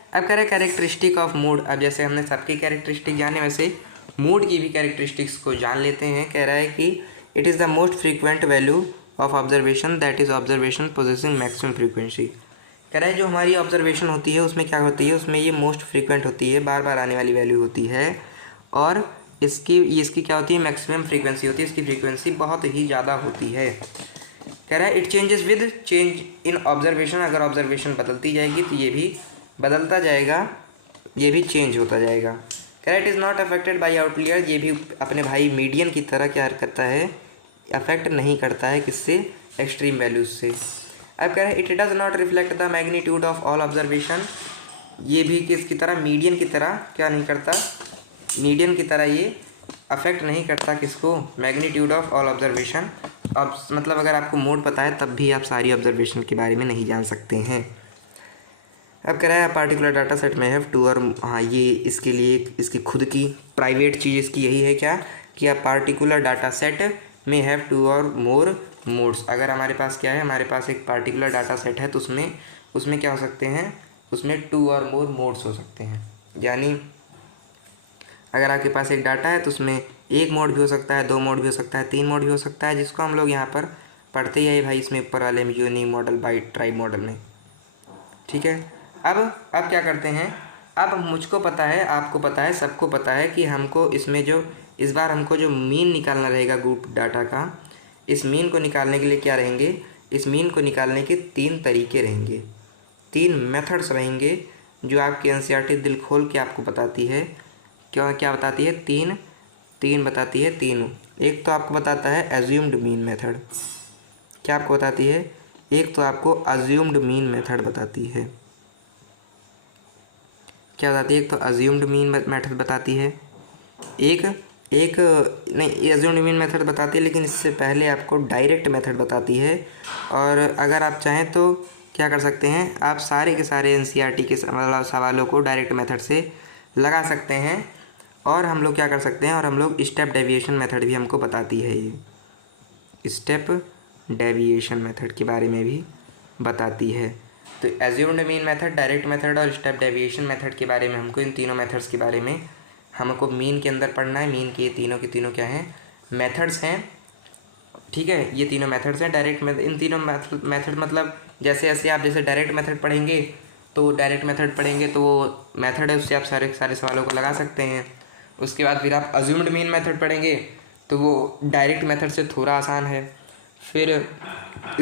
अब कह रहे कैरेक्टरिस्टिक ऑफ मूड, अब जैसे हमने सबकी कैरेक्टरिस्टिक जाने वैसे मूड की भी कैरेक्टरिस्टिक्स को जान लेते हैं। कह रहा है कि it is the most frequent value of observation that is observation possessing maximum frequency. कह रहा है जो हमारी ऑब्जर्वेशन होती है उसमें क्या होती है, उसमें ये मोस्ट फ्रीक्वेंट होती है, बार बार आने वाली वैल्यू होती है, और इसकी क्या होती है, मैक्सिमम फ्रीक्वेंसी होती है, इसकी फ्रीक्वेंसी बहुत ही ज़्यादा होती है। कह रहा है it changes with change in observation, अगर ऑब्जर्वेशन बदलती जाएगी तो ये भी बदलता जाएगा, ये भी चेंज होता जाएगा। कह रहा है it is not affected by outlier, ये भी अपने भाई मीडियन की तरह क्या करता है, अफेक्ट नहीं करता है किससे, एक्सट्रीम वैल्यूज से। अब कह रहे हैं it does not reflect the magnitude of all observation, ये भी किसकी तरह, मीडियन की तरह क्या नहीं करता, मीडियन की तरह ये अफेक्ट नहीं करता किसको, मैग्नीट्यूड ऑफ ऑल ऑब्जर्वेशन। अब मतलब अगर आपको मोड पता है तब भी आप सारी ऑब्जर्वेशन के बारे में नहीं जान सकते हैं। अब कह रहा है पार्टिकुलर डाटा सेट में है 2 और, हाँ ये इसके लिए इसकी खुद की प्राइवेट चीज़ इसकी यही है क्या, कि आप पार्टिकुलर डाटा सेट में हैव 2 और मोर मोड्स। अगर हमारे पास क्या है, हमारे पास एक पार्टिकुलर डाटा सेट है तो उसमें क्या हो सकते हैं, उसमें 2 और मोर मोड्स हो सकते हैं। यानी अगर आपके पास एक डाटा है तो उसमें 1 मोड भी हो सकता है, 2 मोड भी हो सकता है, 3 मोड भी हो सकता है, जिसको हम लोग यहाँ पर पढ़ते ही है भाई इसमें ऊपर वाले में, unimodal bi trimodal में, ठीक है। अब क्या करते हैं, अब मुझको पता है, आपको पता है, सबको पता है कि हमको इसमें जो इस बार हमको जो मीन निकालना रहेगा ग्रुप डाटा का, इस मीन को निकालने के लिए क्या रहेंगे, इस मीन को निकालने के 3 तरीके रहेंगे, 3 मेथड्स रहेंगे जो आपकी एनसीईआरटी दिल खोल के आपको बताती है। क्या बताती है, तीन बताती है, 3। एक तो आपको बताता है एज्यूम्ड मीन मेथड, क्या आपको बताती है, एक तो आपको अज्यूम्ड मीन मेथड बताती है, क्या बताती है, एक तो अज्यूम्ड मीन मेथड बताती है, एक एक नहीं, एज्यूम्ड मीन मेथड बताती है, लेकिन इससे पहले आपको डायरेक्ट मेथड बताती है। और अगर आप चाहें तो क्या कर सकते हैं, आप सारे के सारे एनसीईआरटी के मतलब सवालों को डायरेक्ट मेथड से लगा सकते हैं। और हम लोग क्या कर सकते हैं, और हम लोग स्टेप डेविएशन मेथड भी हमको बताती है, ये स्टेप डेविएशन मेथड के बारे में भी बताती है। तो assumed mean method, direct method और स्टेप डेविएशन मेथड के बारे में हमको, इन तीनों मेथड्स के बारे में हमको मीन के अंदर पढ़ना है। मीन के तीनों के तीनों क्या हैं, मेथड्स हैं। ठीक है, ये तीनों मेथड्स हैं। डायरेक्ट मेथड, इन तीनों मेथड मतलब जैसे जैसे आप जैसे डायरेक्ट मेथड पढ़ेंगे तो डायरेक्ट मेथड पढ़ेंगे तो वो मेथड है, उससे आप सारे सारे सवालों को लगा सकते हैं। उसके बाद फिर आप अज्यूम्ड मीन मेथड पढ़ेंगे तो वो डायरेक्ट मेथड से थोड़ा आसान है। फिर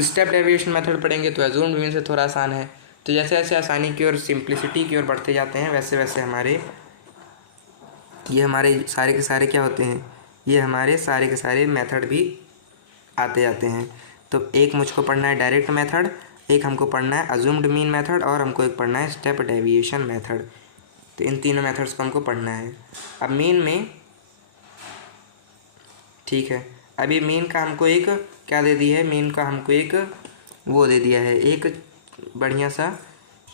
स्टेप डेविएशन मेथड पढ़ेंगे तो अज्यूम्ड मीन से थोड़ा आसान है। तो जैसे जैसे आसानी की और सिंप्लिसिटी की ओर बढ़ते जाते हैं, वैसे वैसे हमारे सारे के सारे क्या होते हैं, ये हमारे सारे के सारे मेथड भी आते जाते हैं। तो एक मुझको पढ़ना है डायरेक्ट मेथड, एक हमको पढ़ना है अज्यूम्ड मीन मेथड, और हमको एक पढ़ना है स्टेप डेविएशन मेथड। तो इन तीनों मेथड्स को हमको पढ़ना है। अब मीन में, ठीक है, अभी मीन का हमको एक क्या दे दिया है, मीन का हमको एक वो दे दिया है, एक बढ़िया सा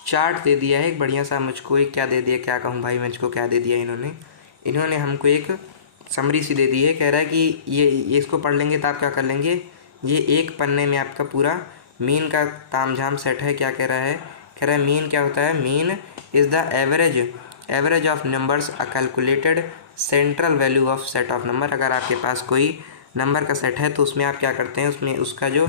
चार्ट दे दिया है, एक बढ़िया सा मुझको एक क्या दे दिया, क्या कहूँ भाई, मुझको क्या दे दिया इन्होंने हमको एक समरी सी दे दी है। कह रहा है कि ये इसको पढ़ लेंगे तो आप क्या कर लेंगे, ये एक पन्ने में आपका पूरा मीन का तामझाम सेट है। क्या कह रहा है, कह रहा है मीन क्या होता है, mean is the average of numbers a calculated central value of set of number. अगर आपके पास कोई नंबर का सेट है तो उसमें आप क्या करते हैं, उसमें उसका जो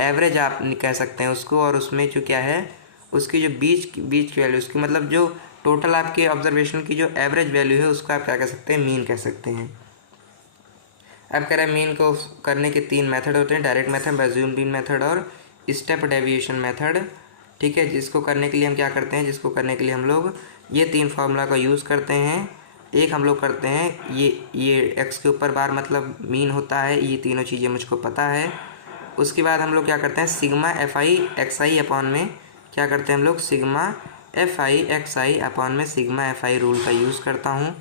एवरेज आप कह सकते हैं उसको, और उसमें जो क्या है, उसकी जो बीच की वैल्यू, उसकी मतलब जो टोटल आपके ऑब्जर्वेशन की जो एवरेज वैल्यू है उसको आप क्या कह सकते हैं, मीन कह सकते हैं। अब कह रहा है मीन को करने के 3 मेथड होते हैं, direct method, assumed mean method और स्टेप डेविएशन मेथड। ठीक है, जिसको करने के लिए हम क्या करते हैं, जिसको करने के लिए हम लोग ये 3 फार्मूला का यूज़ करते हैं। एक हम लोग करते हैं ये एक्स के ऊपर बार मतलब मीन होता है, ये तीनों चीज़ें मुझको पता है। उसके बाद हम लोग क्या करते हैं, sigma F I x I upon में क्या करते हैं हम लोग, sigma F I x I upon में सिग्मा एफ आई रूल का यूज़ करता हूँ।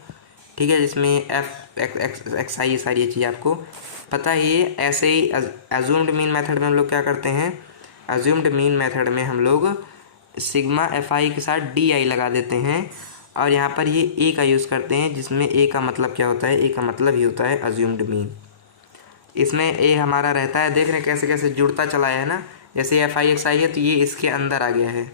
ठीक है, जिसमें एफ एक्स आई ये सारी चीज़ आपको पता ही है। ऐसे ही अज्यूम्ड मीन मेथड में हम लोग क्या करते हैं, अज्यूम्ड मीन मेथड में हम लोग सिग्मा एफ आई के साथ डी आई लगा देते हैं, और यहाँ पर ये ए का यूज़ करते हैं, जिसमें ए का मतलब क्या होता है, ए का मतलब ही होता है अज्यूम्ड मीन। इसमें ए हमारा रहता है, देख रहे हैं कैसे कैसे जुड़ता चला है ना, जैसे एफ आई एक्स आई है तो ये इसके अंदर आ गया है,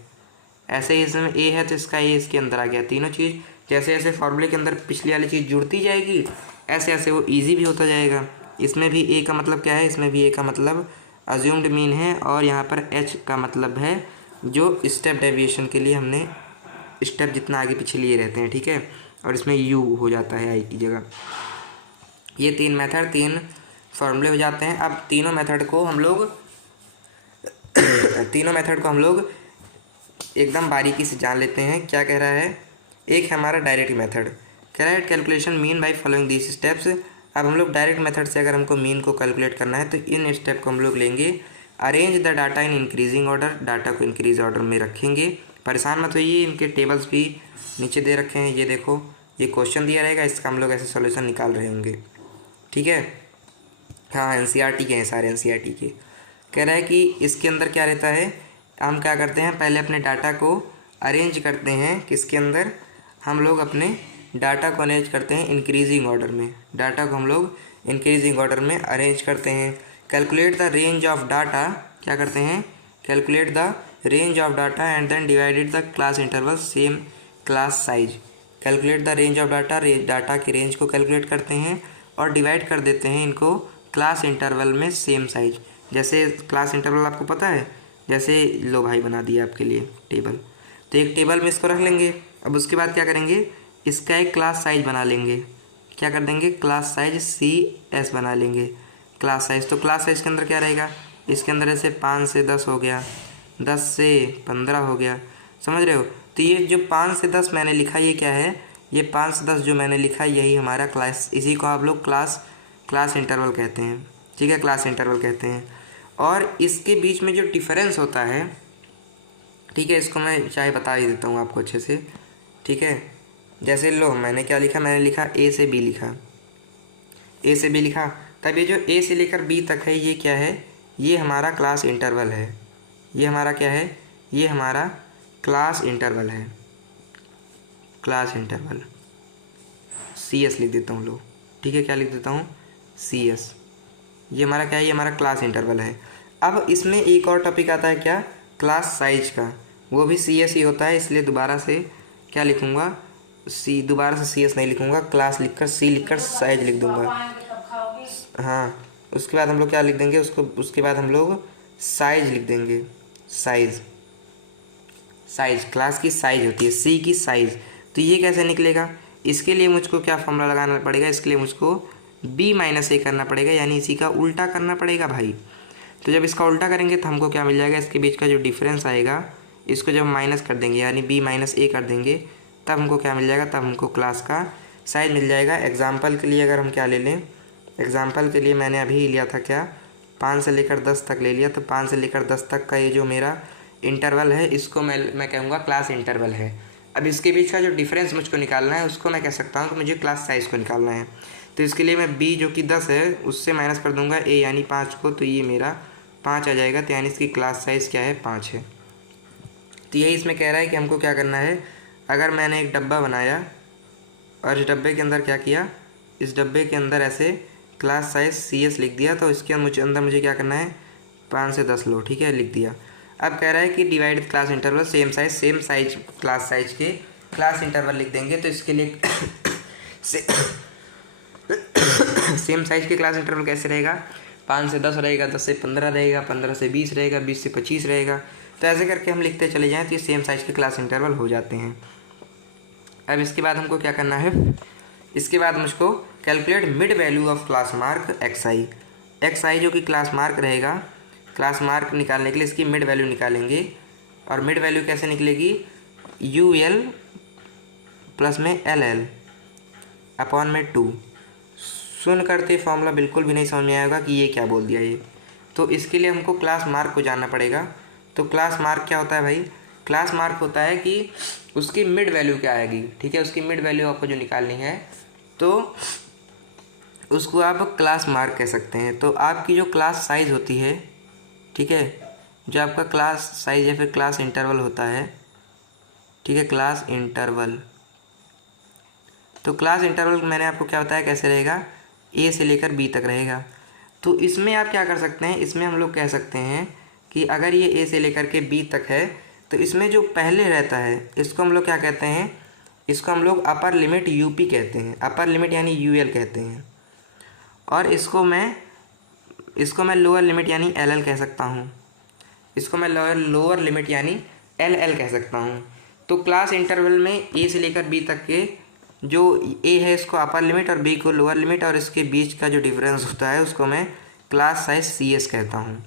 ऐसे ही इसमें ए है तो इसका ए इसके अंदर आ गया। तीनों चीज़ जैसे जैसे फॉर्मूले के अंदर पिछली वाली चीज़ जुड़ती जाएगी, ऐसे ऐसे वो इजी भी होता जाएगा। इसमें भी ए का मतलब क्या है, इसमें भी ए का मतलब अज्यूम्ड मीन है, और यहाँ पर एच का मतलब है जो स्टेप डेविएशन के लिए हमने स्टेप जितना आगे पीछे लिए रहते हैं। ठीक है, और इसमें यू हो जाता है आई की जगह। ये 3 मेथड 3 फॉर्मूले हो जाते हैं। अब तीनों मेथड को हम लोग एकदम बारीकी से जान लेते हैं। क्या कह रहा है, एक है हमारा डायरेक्ट मेथड, कह रहा है calculation mean by following this steps. अब हम लोग डायरेक्ट मेथड से अगर हमको मीन को कैलकुलेट करना है तो इन स्टेप को हम लोग लेंगे। Arrange the data in increasing order, data को इंक्रीज ऑर्डर में रखेंगे। परेशान मत होइए, इनके टेबल्स भी नीचे दे रखे हैं, ये देखो, ये क्वेश्चन दिया रहेगा, इसका हम लोग ऐसे सोल्यूशन निकाल रहे होंगे। ठीक है, हाँ एनसीईआरटी के हैं सारे, एनसीईआरटी के। कह रहा है कि इसके अंदर क्या रहता है, हम क्या करते हैं, पहले अपने डाटा को अरेंज करते हैं, किसके अंदर, हम लोग अपने डाटा को अरेंज करते हैं इंक्रीजिंग ऑर्डर में। डाटा को हम लोग इंक्रीजिंग ऑर्डर में अरेंज करते हैं। Calculate the range of data, क्या करते हैं, calculate the range of data and then divided the class interval same class size. Calculate the range of data, data की रेंज को कैलकुलेट करते हैं और डिवाइड कर देते हैं इनको क्लास इंटरवल में सेम साइज। जैसे क्लास इंटरवल आपको पता है, जैसे लो भाई बना दिया आपके लिए टेबल, तो एक टेबल में इसको रख लेंगे। अब उसके बाद क्या करेंगे, इसका एक क्लास साइज बना लेंगे। क्या कर देंगे, क्लास साइज सी एस बना लेंगे। क्लास साइज, तो क्लास साइज के अंदर क्या रहेगा, इसके अंदर ऐसे 5 से 10 हो गया, 10 से 15 हो गया, समझ रहे हो। तो ये जो 5 से 10 मैंने लिखा, ये क्या है, ये 5 से 10 जो मैंने लिखा यही हमारा क्लास, इसी को आप लोग क्लास इंटरवल कहते हैं। ठीक है, क्लास इंटरवल कहते हैं। और इसके बीच में जो डिफरेंस होता है, ठीक है, इसको मैं चाहे बता ही देता हूँ आपको अच्छे से। ठीक है, जैसे लो मैंने क्या लिखा, मैंने लिखा ए से बी लिखा, ए से बी लिखा। तब ये जो ए से लेकर बी तक है ये क्या है, ये हमारा क्लास इंटरवल है। ये हमारा क्या है, ये हमारा क्लास इंटरवल है, क्लास इंटरवल। सी एस लिख देता हूँ लो, ठीक है, क्या लिख देता हूँ, सी एस। ये हमारा क्या है, ये हमारा क्लास इंटरवल है। अब इसमें एक और टॉपिक आता है क्या, क्लास साइज का, वो भी सी एस ही होता है, इसलिए दोबारा से क्या लिखूँगा, सी, दोबारा से सी एस नहीं लिखूँगा, क्लास लिखकर सी लिखकर साइज लिख दूँगा। हाँ, उसके बाद हम लोग क्या लिख देंगे उसको, उसके बाद हम लोग साइज लिख देंगे, साइज। साइज क्लास की साइज होती है, सी की साइज। तो ये कैसे निकलेगा, इसके लिए मुझको क्या फॉर्मूला लगाना पड़ेगा, इसके लिए मुझको b माइनस ए करना पड़ेगा, यानी इसी का उल्टा करना पड़ेगा भाई। तो जब इसका उल्टा करेंगे तो हमको क्या मिल जाएगा, इसके बीच का जो डिफरेंस आएगा इसको जब माइनस कर देंगे यानी b माइनस ए कर देंगे, तब हमको क्या मिल जाएगा, तब हमको क्लास का साइज मिल जाएगा। एग्जाम्पल के लिए अगर हम क्या ले लें, एग्जाम्पल के लिए मैंने अभी लिया था क्या, 5 से लेकर 10 तक ले लिया। तो 5 से लेकर 10 तक का ये जो मेरा इंटरवल है, इसको मैं कहूँगा क्लास इंटरवल है। अब इसके बीच का जो डिफरेंस मुझको निकालना है उसको मैं कह सकता हूँ कि मुझे क्लास साइज़ को निकालना है। तो इसके लिए मैं b जो कि 10 है उससे माइनस कर दूंगा a यानी 5 को, तो ये मेरा 5 आ जाएगा। तो यानी इसकी क्लास साइज़ क्या है, 5 है। तो यही इसमें कह रहा है कि हमको क्या करना है, अगर मैंने एक डब्बा बनाया और इस डब्बे के अंदर क्या किया, इस डब्बे के अंदर ऐसे क्लास साइज CS लिख दिया, तो इसके अंदर मुझे क्या करना है, 5 से 10 लो, ठीक है, लिख दिया। अब कह रहा है कि divide class interval same size class size के क्लास इंटरवल लिख देंगे। तो इसके लिए सेम साइज के क्लास इंटरवल कैसे रहेगा, 5 से 10 रहेगा, 10 से 15 रहेगा, 15 से 20 रहेगा, 20 से 25 रहेगा। तो ऐसे करके हम लिखते चले जाएँ तो ये सेम साइज के क्लास इंटरवल हो जाते हैं। अब इसके बाद हमको क्या करना है, इसके बाद मुझको calculate mid value of class mark x i जो कि क्लास मार्क रहेगा। क्लास मार्क निकालने के लिए इसकी मिड वैल्यू निकालेंगे, और मिड वैल्यू कैसे निकलेगी, UL प्लस में LL अपॉन में 2। सुन करते फॉर्मूला बिल्कुल भी नहीं समझ में आएगा कि ये क्या बोल दिया ये। तो इसके लिए हमको क्लास मार्क को जानना पड़ेगा। तो क्लास मार्क क्या होता है भाई, क्लास मार्क होता है कि उसकी मिड वैल्यू क्या आएगी, ठीक है, उसकी मिड वैल्यू आपको जो निकालनी है तो उसको आप क्लास मार्क कह सकते हैं। तो आपकी जो क्लास साइज़ होती है, ठीक है, जो आपका क्लास साइज या फिर क्लास इंटरवल होता है, ठीक है, क्लास इंटरवल। तो क्लास इंटरवल मैंने आपको क्या बताया कैसे रहेगा, A से लेकर B तक रहेगा। तो इसमें आप क्या कर सकते हैं, इसमें हम लोग कह सकते हैं कि अगर ये A से लेकर के B तक है तो इसमें जो पहले रहता है इसको हम लोग क्या कहते हैं, इसको हम लोग अपर लिमिट UP कहते हैं, अपर लिमिट यानी UL कहते हैं। और इसको मैं लोअर लिमिट यानी LL कह सकता हूँ, इसको मैं लोअर लिमिट यानी LL कह सकता हूँ। तो क्लास इंटरवल में A से लेकर B तक के जो A है इसको अपर लिमिट और B को लोअर लिमिट, और इसके बीच का जो डिफरेंस होता है उसको मैं क्लास साइज CS कहता हूँ।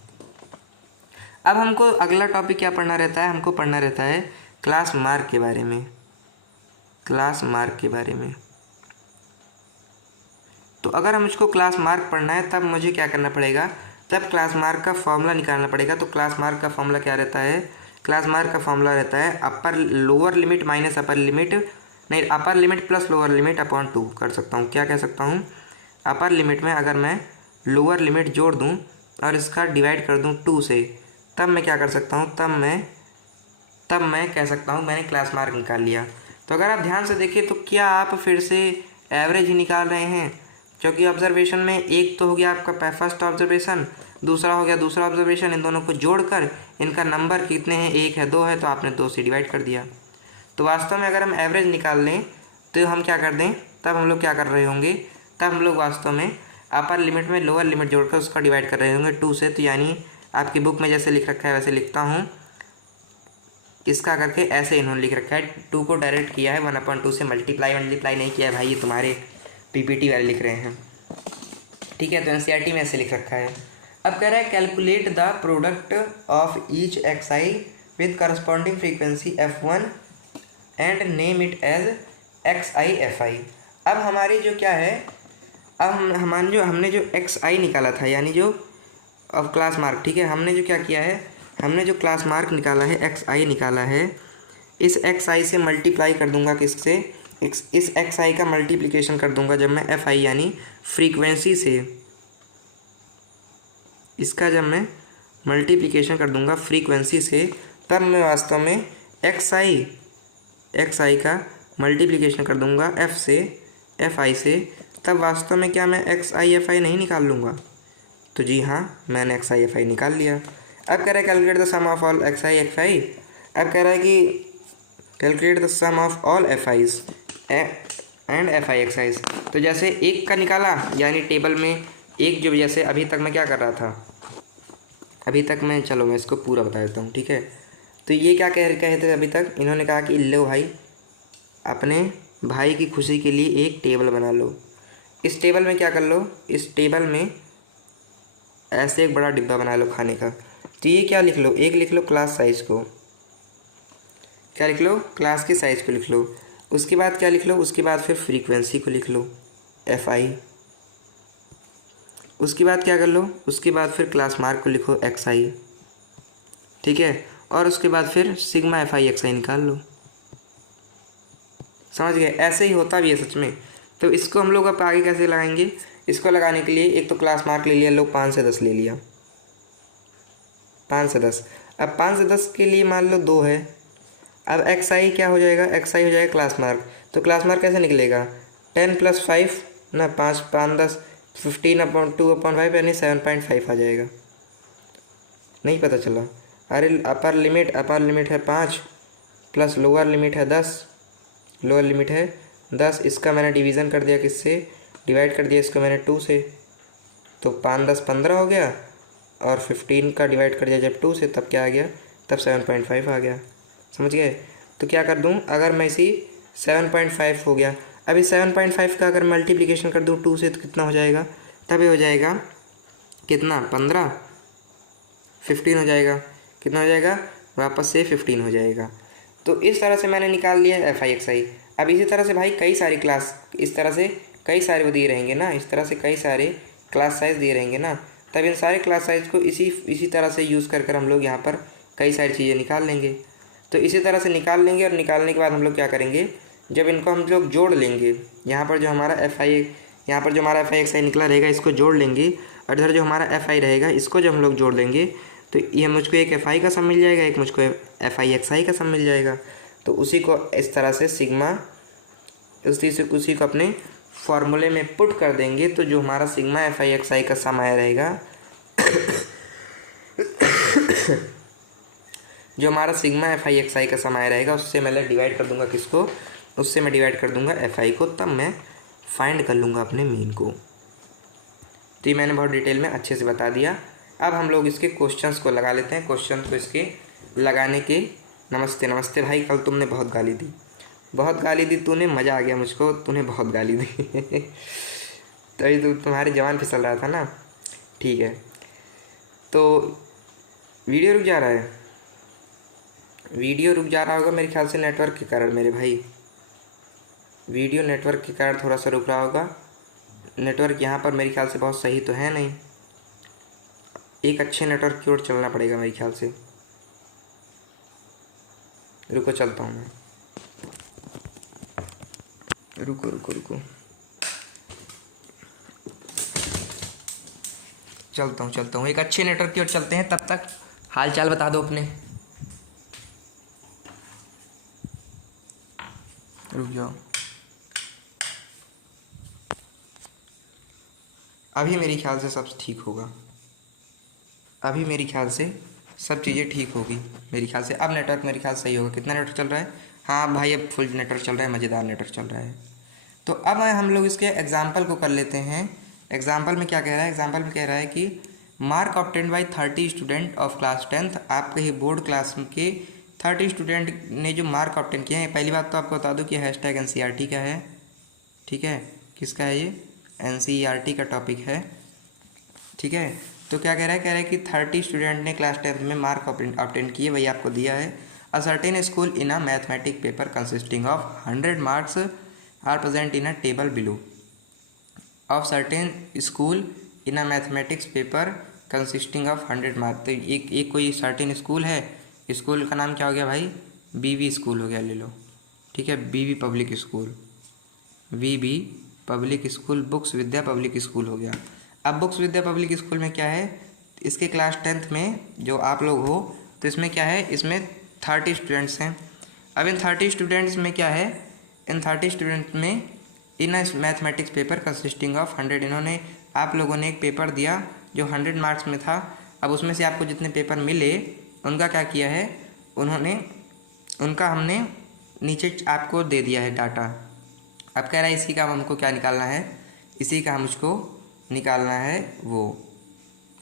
अब हमको अगला टॉपिक क्या पढ़ना रहता है, हमको पढ़ना रहता है क्लास मार्क के बारे में, क्लास मार्क के बारे में। तो अगर हम इसको क्लास मार्क पढ़ना है तब मुझे क्या करना पड़ेगा, तब क्लास मार्क का फॉर्मूला निकालना पड़ेगा। तो क्लास मार्क का फॉर्मूला क्या रहता है, क्लास मार्क का फॉर्मूला रहता है upper lower limit minus upper limit, नहीं, upper limit plus lower limit upon 2 कर सकता हूँ। क्या कह सकता हूँ, अपर लिमिट में अगर मैं लोअर लिमिट जोड़ दूँ और इसका डिवाइड कर दूँ 2 से, तब मैं क्या कर सकता हूँ, तब मैं कह सकता हूँ मैंने क्लास मार्क निकाल लिया। तो अगर आप ध्यान से देखें तो क्या आप फिर से एवरेज ही निकाल रहे हैं, क्योंकि ऑब्जर्वेशन में एक तो हो गया आपका फर्स्ट ऑब्जर्वेशन, दूसरा हो गया दूसरा ऑब्जर्वेशन, इन दोनों को जोड़कर इनका नंबर कितने हैं, 1 है 2 है, तो आपने 2 से डिवाइड कर दिया। तो वास्तव में अगर हम एवरेज निकाल लें तो हम क्या कर दें, तब हम लोग क्या कर रहे होंगे, तब हम लोग वास्तव में अपर लिमिट में लोअर लिमिट जोड़कर उसका डिवाइड कर रहे होंगे 2 से। तो यानी आपकी बुक में जैसे लिख रखा है वैसे लिखता हूँ, इसका करके ऐसे इन्होंने लिख रखा है, 2 को डायरेक्ट किया है 1/2 से, मल्टीप्लाई नहीं किया है भाई, ये तुम्हारे PPT वाले लिख रहे हैं, ठीक है। तो NCERT में ऐसे लिख रखा है। अब कह रहा है calculate the product of each XI with corresponding frequency F1 and name it as XI/FI। अब हमारी जो क्या है, अब हमने जो XI निकाला था यानी जो अब क्लास मार्क, ठीक है, हमने जो क्या किया है, हमने जो क्लास मार्क निकाला है XI निकाला है, इस XI से मल्टीप्लाई कर दूंगा किससे, इस एक्स आई का मल्टीप्लिकेशन कर दूंगा जब मैं एफ आई यानी फ्रीक्वेंसी से, इसका जब मैं मल्टीप्लिकेशन कर दूंगा फ्रीक्वेंसी से, तब मैं वास्तव में एक्स आई का मल्टीप्लिकेशन कर दूंगा एफ से, एफ आई से, तब वास्तव में क्या मैं एक्स आई एफ आई नहीं निकाल लूँगा? तो जी हाँ, मैंने एक्स आई एफ आई निकाल लिया। अब कह रहा है calculate the sum of all X I F I. अब कह रहा है कि calculate the sum of all F I's and F I X I's. तो जैसे एक का निकाला, यानी टेबल में एक, जो जैसे अभी तक मैं क्या कर रहा था, अभी तक मैं, चलो मैं इसको पूरा बता देता हूँ, ठीक है। तो ये क्या कहे थे अभी तक, इन्होंने कहा कि लो भाई, अपने भाई की खुशी के लिए एक टेबल बना लो। इस टेबल में क्या कर लो, इस टेबल में ऐसे एक बड़ा डिब्बा बना लो खाने का। तो ये क्या लिख लो, एक लिख लो क्लास साइज़ को, क्या लिख लो, क्लास के साइज़ को लिख लो। उसके बाद क्या लिख लो, उसके बाद फिर फ्रीक्वेंसी को लिख लो एफ आई। उसके बाद क्या कर लो, उसके बाद फिर क्लास मार्क को लिखो एक्स आई, ठीक है। और उसके बाद फिर सिग्मा एफ आई एक्स आई निकाल लो। समझ गए? ऐसे ही होता भी है सच में। तो इसको हम लोग अब आगे कैसे लगाएंगे, इसको लगाने के लिए एक तो क्लास मार्क ले लिया, लोग 5 से 10 ले लिया, 5 से 10। अब 5 से 10 के लिए मान लो 2 है। अब एक्स आई क्या हो जाएगा, एक्स आई हो जाएगा क्लास मार्क। तो क्लास मार्क कैसे निकलेगा, 10 + 5 ना, 5 5 10, 15/2/5 यानी 7.5 आ जाएगा। नहीं पता चला? अरे अपर लिमिट है 5 प्लस लोअर लिमिट है 10, लोअर लिमिट है 10। इसका मैंने डिवीज़न कर दिया, किससे डिवाइड कर दिया, इसको मैंने 2 से। तो 5 10 15 हो गया, और 15 का डिवाइड कर दिया जब 2 से, तब क्या आ गया, तब 7.5 आ गया। समझ गए? तो क्या कर दूं, अगर मैं इसी 7.5 हो गया, अभी 7.5 का अगर मल्टीप्लिकेशन कर दूं 2 से, तो कितना हो जाएगा, तब ये हो जाएगा कितना, 15 15 हो जाएगा। कितना हो जाएगा, वापस से 15 हो जाएगा। तो इस तरह से मैंने निकाल लिया एफ आई एक्स आई। अब इसी तरह से भाई कई सारी क्लास, इस तरह से कई सारे वो दिए रहेंगे ना, इस तरह से कई सारे क्लास साइज़ दिए रहेंगे ना, तब इन सारे क्लास साइज़ को इसी तरह से यूज़ कर हम लोग यहाँ पर कई सारी चीज़ें निकाल लेंगे। तो इसी तरह से निकाल लेंगे, और निकालने के बाद हम लोग क्या करेंगे, जब इनको हम लोग जोड़ लेंगे, यहाँ पर जो हमारा एफ आई, यहाँ पर जो हमारा एफ आई एक्स आई निकला रहेगा, इसको जोड़ लेंगे, और इधर जो हमारा एफ आई रहेगा, इसको जब हम लोग जोड़ लेंगे, तो ये मुझको एक एफ आई का सम मिल जाएगा, एक मुझको एफ आई एक्स आई का सम मिल जाएगा। तो उसी को इस तरह से सिग्मा, उसी को अपने फॉर्मूले में पुट कर देंगे। तो जो हमारा सिग्मा एफ आई एक्स आई का सम आया रहेगा जो हमारा सिग्मा एफ आई एक्स आई का सम आया रहेगा, उससे मैं डिवाइड कर दूंगा किसको, उससे मैं डिवाइड कर दूंगा एफ आई को, तब मैं फाइंड कर लूँगा अपने मीन को। तो ये मैंने बहुत डिटेल में अच्छे से बता दिया। अब हम लोग इसके क्वेश्चंस को लगा लेते हैं। क्वेश्चन को इसके लगाने के, नमस्ते भाई, कल तुमने बहुत गाली दी तूने, मज़ा आ गया मुझको, तूने बहुत गाली दी तो ये तो तुम्हारी जवान फिसल रहा था ना, ठीक है। तो वीडियो रुक जा रहा है, वीडियो रुक जा रहा होगा मेरे ख्याल से नेटवर्क के कारण मेरे भाई, वीडियो नेटवर्क के कारण थोड़ा सा रुक रहा होगा। नेटवर्क यहाँ पर मेरे ख्याल से बहुत सही तो है नहीं, एक अच्छे नेटवर्क की ओर चलना पड़ेगा मेरे ख्याल से। रुको चलता हूँ मैं, रुको चलता हूँ, एक अच्छे नेटवर्क की ओर चलते हैं। तब तक हाल चाल बता दो अपने, रुक जाओ। अभी मेरे ख्याल से सब ठीक होगा, अभी मेरे ख्याल से सब चीज़ें ठीक होगी मेरे ख्याल से। अब नेटवर्क मेरे ख्याल सही होगा। कितना नेटवर्क चल रहा है, हाँ भाई अब फुल नेटवर्क चल रहा है, मज़ेदार नेटवर्क चल रहा है। तो अब हम लोग इसके एग्जाम्पल को कर लेते हैं। एग्जाम्पल में क्या कह रहा है, एग्जाम्पल में कह रहा है कि mark obtained by 30 student of class 10th। आपके ही बोर्ड क्लास के 30 स्टूडेंट ने जो मार्क ऑब्टेन किए हैं। पहली बात तो आपको बता दूं कि हैशटैग NCERT का है, ठीक है, किसका है ये, NCERT का टॉपिक है, ठीक है। तो क्या कह रहा है कि 30 स्टूडेंट ने क्लास 10th में मार्क ऑब्टेन किए, वही आपको दिया है। A certain school in a mathematic paper consisting of 100 marks are present in a table below. Of certain school in a mathematics paper consisting of 100 marks. तो एक कोई सर्टेन स्कूल है, स्कूल का नाम क्या हो गया भाई, BV स्कूल हो गया, ले लो, ठीक है, BV public school, VB public school, books Vidya public school हो गया। अब बुक्स विद्या पब्लिक स्कूल में क्या है, इसके क्लास 10th में जो आप लोग हो, तो इसमें क्या है, इसमें 30 स्टूडेंट्स हैं। अब इन 30 स्टूडेंट्स में क्या है, इन 30 स्टूडेंट में in mathematics paper consisting of 100, इन्होंने आप लोगों ने एक पेपर दिया जो 100 मार्क्स में था। अब उसमें से आपको जितने पेपर मिले उनका क्या किया है, उनका हमने नीचे आपको दे दिया है डाटा। अब कह रहा है इसी का हमको क्या निकालना है, इसी का मुझको निकालना है वो,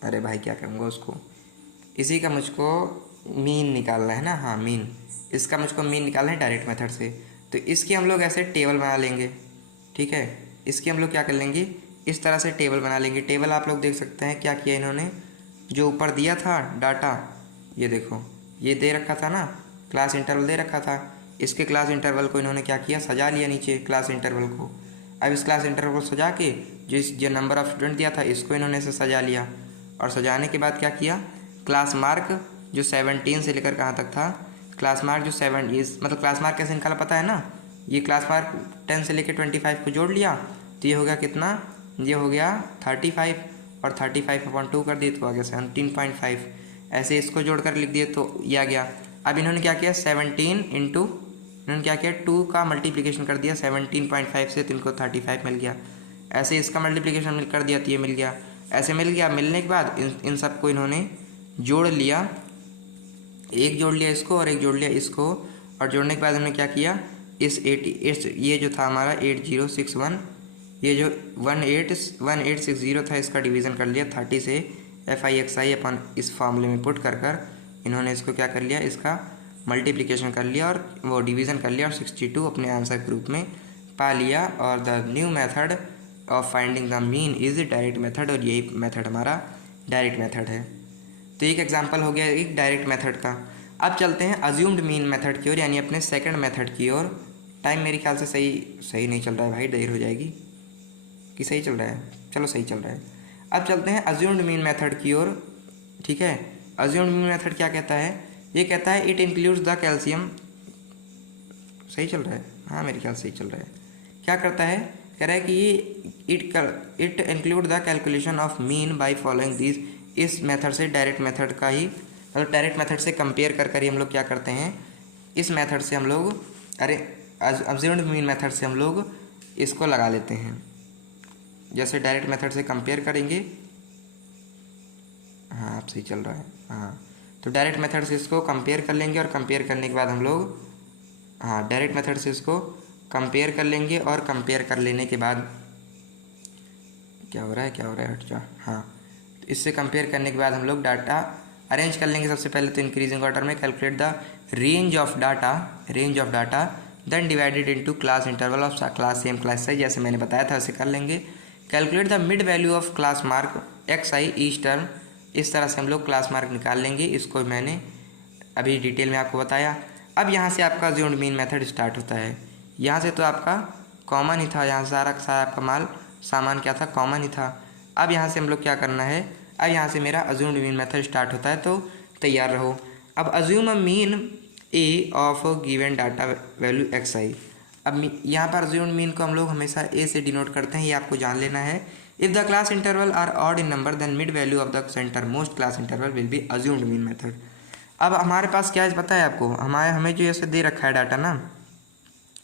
अरे भाई क्या करूँगा उसको, इसी का मुझको मीन निकालना है ना, हाँ मीन, इसका मुझको मीन निकालना है डायरेक्ट मेथड से। तो इसकी हम लोग ऐसे टेबल बना लेंगे, ठीक है, इसकी हम लोग क्या कर लेंगे, इस तरह से टेबल बना लेंगे। टेबल आप लोग देख सकते हैं क्या किया इन्होंने, जो ऊपर दिया था डाटा, ये देखो ये दे रखा था ना, क्लास इंटरवल दे रखा था, इसके क्लास इंटरवल को इन्होंने क्या किया, सजा लिया नीचे क्लास इंटरवल को। अब इस क्लास इंटरवल को सजा के जो नंबर ऑफ स्टूडेंट दिया था इसको इन्होंने ऐसे सजा लिया, और सजाने के बाद क्या किया, क्लास मार्क जो 17 से लेकर कहाँ तक था, क्लास मार्क जो 7 इस मतलब क्लास मार्क कैसे निकाला पता है ना, ये क्लास मार्क 10 से लेकर 25 को जोड़ लिया, तो ये हो गया कितना, ये हो गया 35, और 35/2 कर दिए तो आ गया 17.5, ऐसे इसको जोड़कर लिख दिए तो ये आ गया। अब इन्होंने क्या किया, 17 इंटू इन्होंने क्या किया, 2 का मल्टीप्लिकेशन कर दिया 17.5 से, तो इनको 35 मिल गया। ऐसे इसका मल्टीप्लिकेशन कर दिया तो ये मिल गया, ऐसे मिल गया। मिलने के बाद इन सबको इन्होंने जोड़ लिया, एक जोड़ लिया इसको और एक जोड़ लिया इसको, और जोड़ने के बाद उन्होंने क्या किया, इस ये जो था हमारा 8061, ये जो 1860 था, इसका डिवीज़न कर लिया 30 से, FI/XI अपन इस फॉर्मूले में पुट कर इन्होंने इसको क्या कर लिया, इसका मल्टीप्लिकेशन कर लिया और वो डिवीज़न कर लिया, और 62 अपने आंसर के रूप में पा लिया। और the new method of finding the mean is direct method, और यही मेथड हमारा डायरेक्ट मेथड है। तो एक एग्जांपल हो गया एक डायरेक्ट मेथड का। अब चलते हैं अज्यूम्ड मीन मेथड की ओर, यानी अपने सेकंड मेथड की ओर। टाइम मेरे ख्याल से सही नहीं चल रहा है भाई, देर हो जाएगी कि सही चल रहा है, चलो सही चल रहा है। अब चलते हैं अज्यूम्ड मीन मेथड की ओर, ठीक है। अज्यूम्ड मीन मेथड क्या कहता है, ये कहता है इट इंक्लूड्स द कैल्शियम, सही चल रहा है, हाँ मेरे ख्याल से सही चल रहा है। क्या करता है, कह रहा है कि ये it include the calculation of mean by following this, इस मेथड से डायरेक्ट मेथड का ही, मतलब डायरेक्ट मेथड से कंपेयर कर ही हम लोग क्या करते हैं, इस मेथड से हम लोग, अरे अज्यूम्ड मीन मेथड से हम लोग इसको लगा लेते हैं। जैसे डायरेक्ट मेथड से कंपेयर करेंगे, हाँ आप सही चल रहा है, हाँ तो डायरेक्ट मेथड से इसको कंपेयर कर लेंगे, और कंपेयर करने के बाद हम लोग, हाँ डायरेक्ट मेथड से इसको कंपेयर कर लेंगे, और कंपेयर कर लेने के बाद क्या हो रहा है हट जा, हाँ तो इससे कंपेयर करने के बाद हम लोग डाटा अरेंज कर लेंगे। सबसे पहले तो इंक्रीजिंग ऑर्डर में calculate the range of data then divided into class interval of class same class size, जैसे मैंने बताया था वैसे कर लेंगे। Calculate the mid value of class mark XI each term, इस तरह से हम लोग क्लास मार्क निकाल लेंगे, इसको मैंने अभी डिटेल में आपको बताया। अब यहाँ से आपका अज्यूम्ड मीन मेथड स्टार्ट होता है। यहाँ से तो आपका कॉमन ही था, यहाँ से सारा आपका सामान क्या था, कॉमन ही था। अब यहाँ से हम लोग क्या करना है, अब यहाँ से मेरा अज्यूम्ड मीन मेथड स्टार्ट होता है, तो तैयार रहो। अब assume a mean A of given data value XI। अब यहाँ पर अज्यूम्ड मीन को हम लोग हमेशा ए से डिनोट करते हैं, ये आपको जान लेना है। If the class interval are odd in number then mid value of the centre most class interval will be assumed mean method. अब हमारे पास क्या है पता है आपको, हमें जो ऐसे दे रखा है डाटा ना,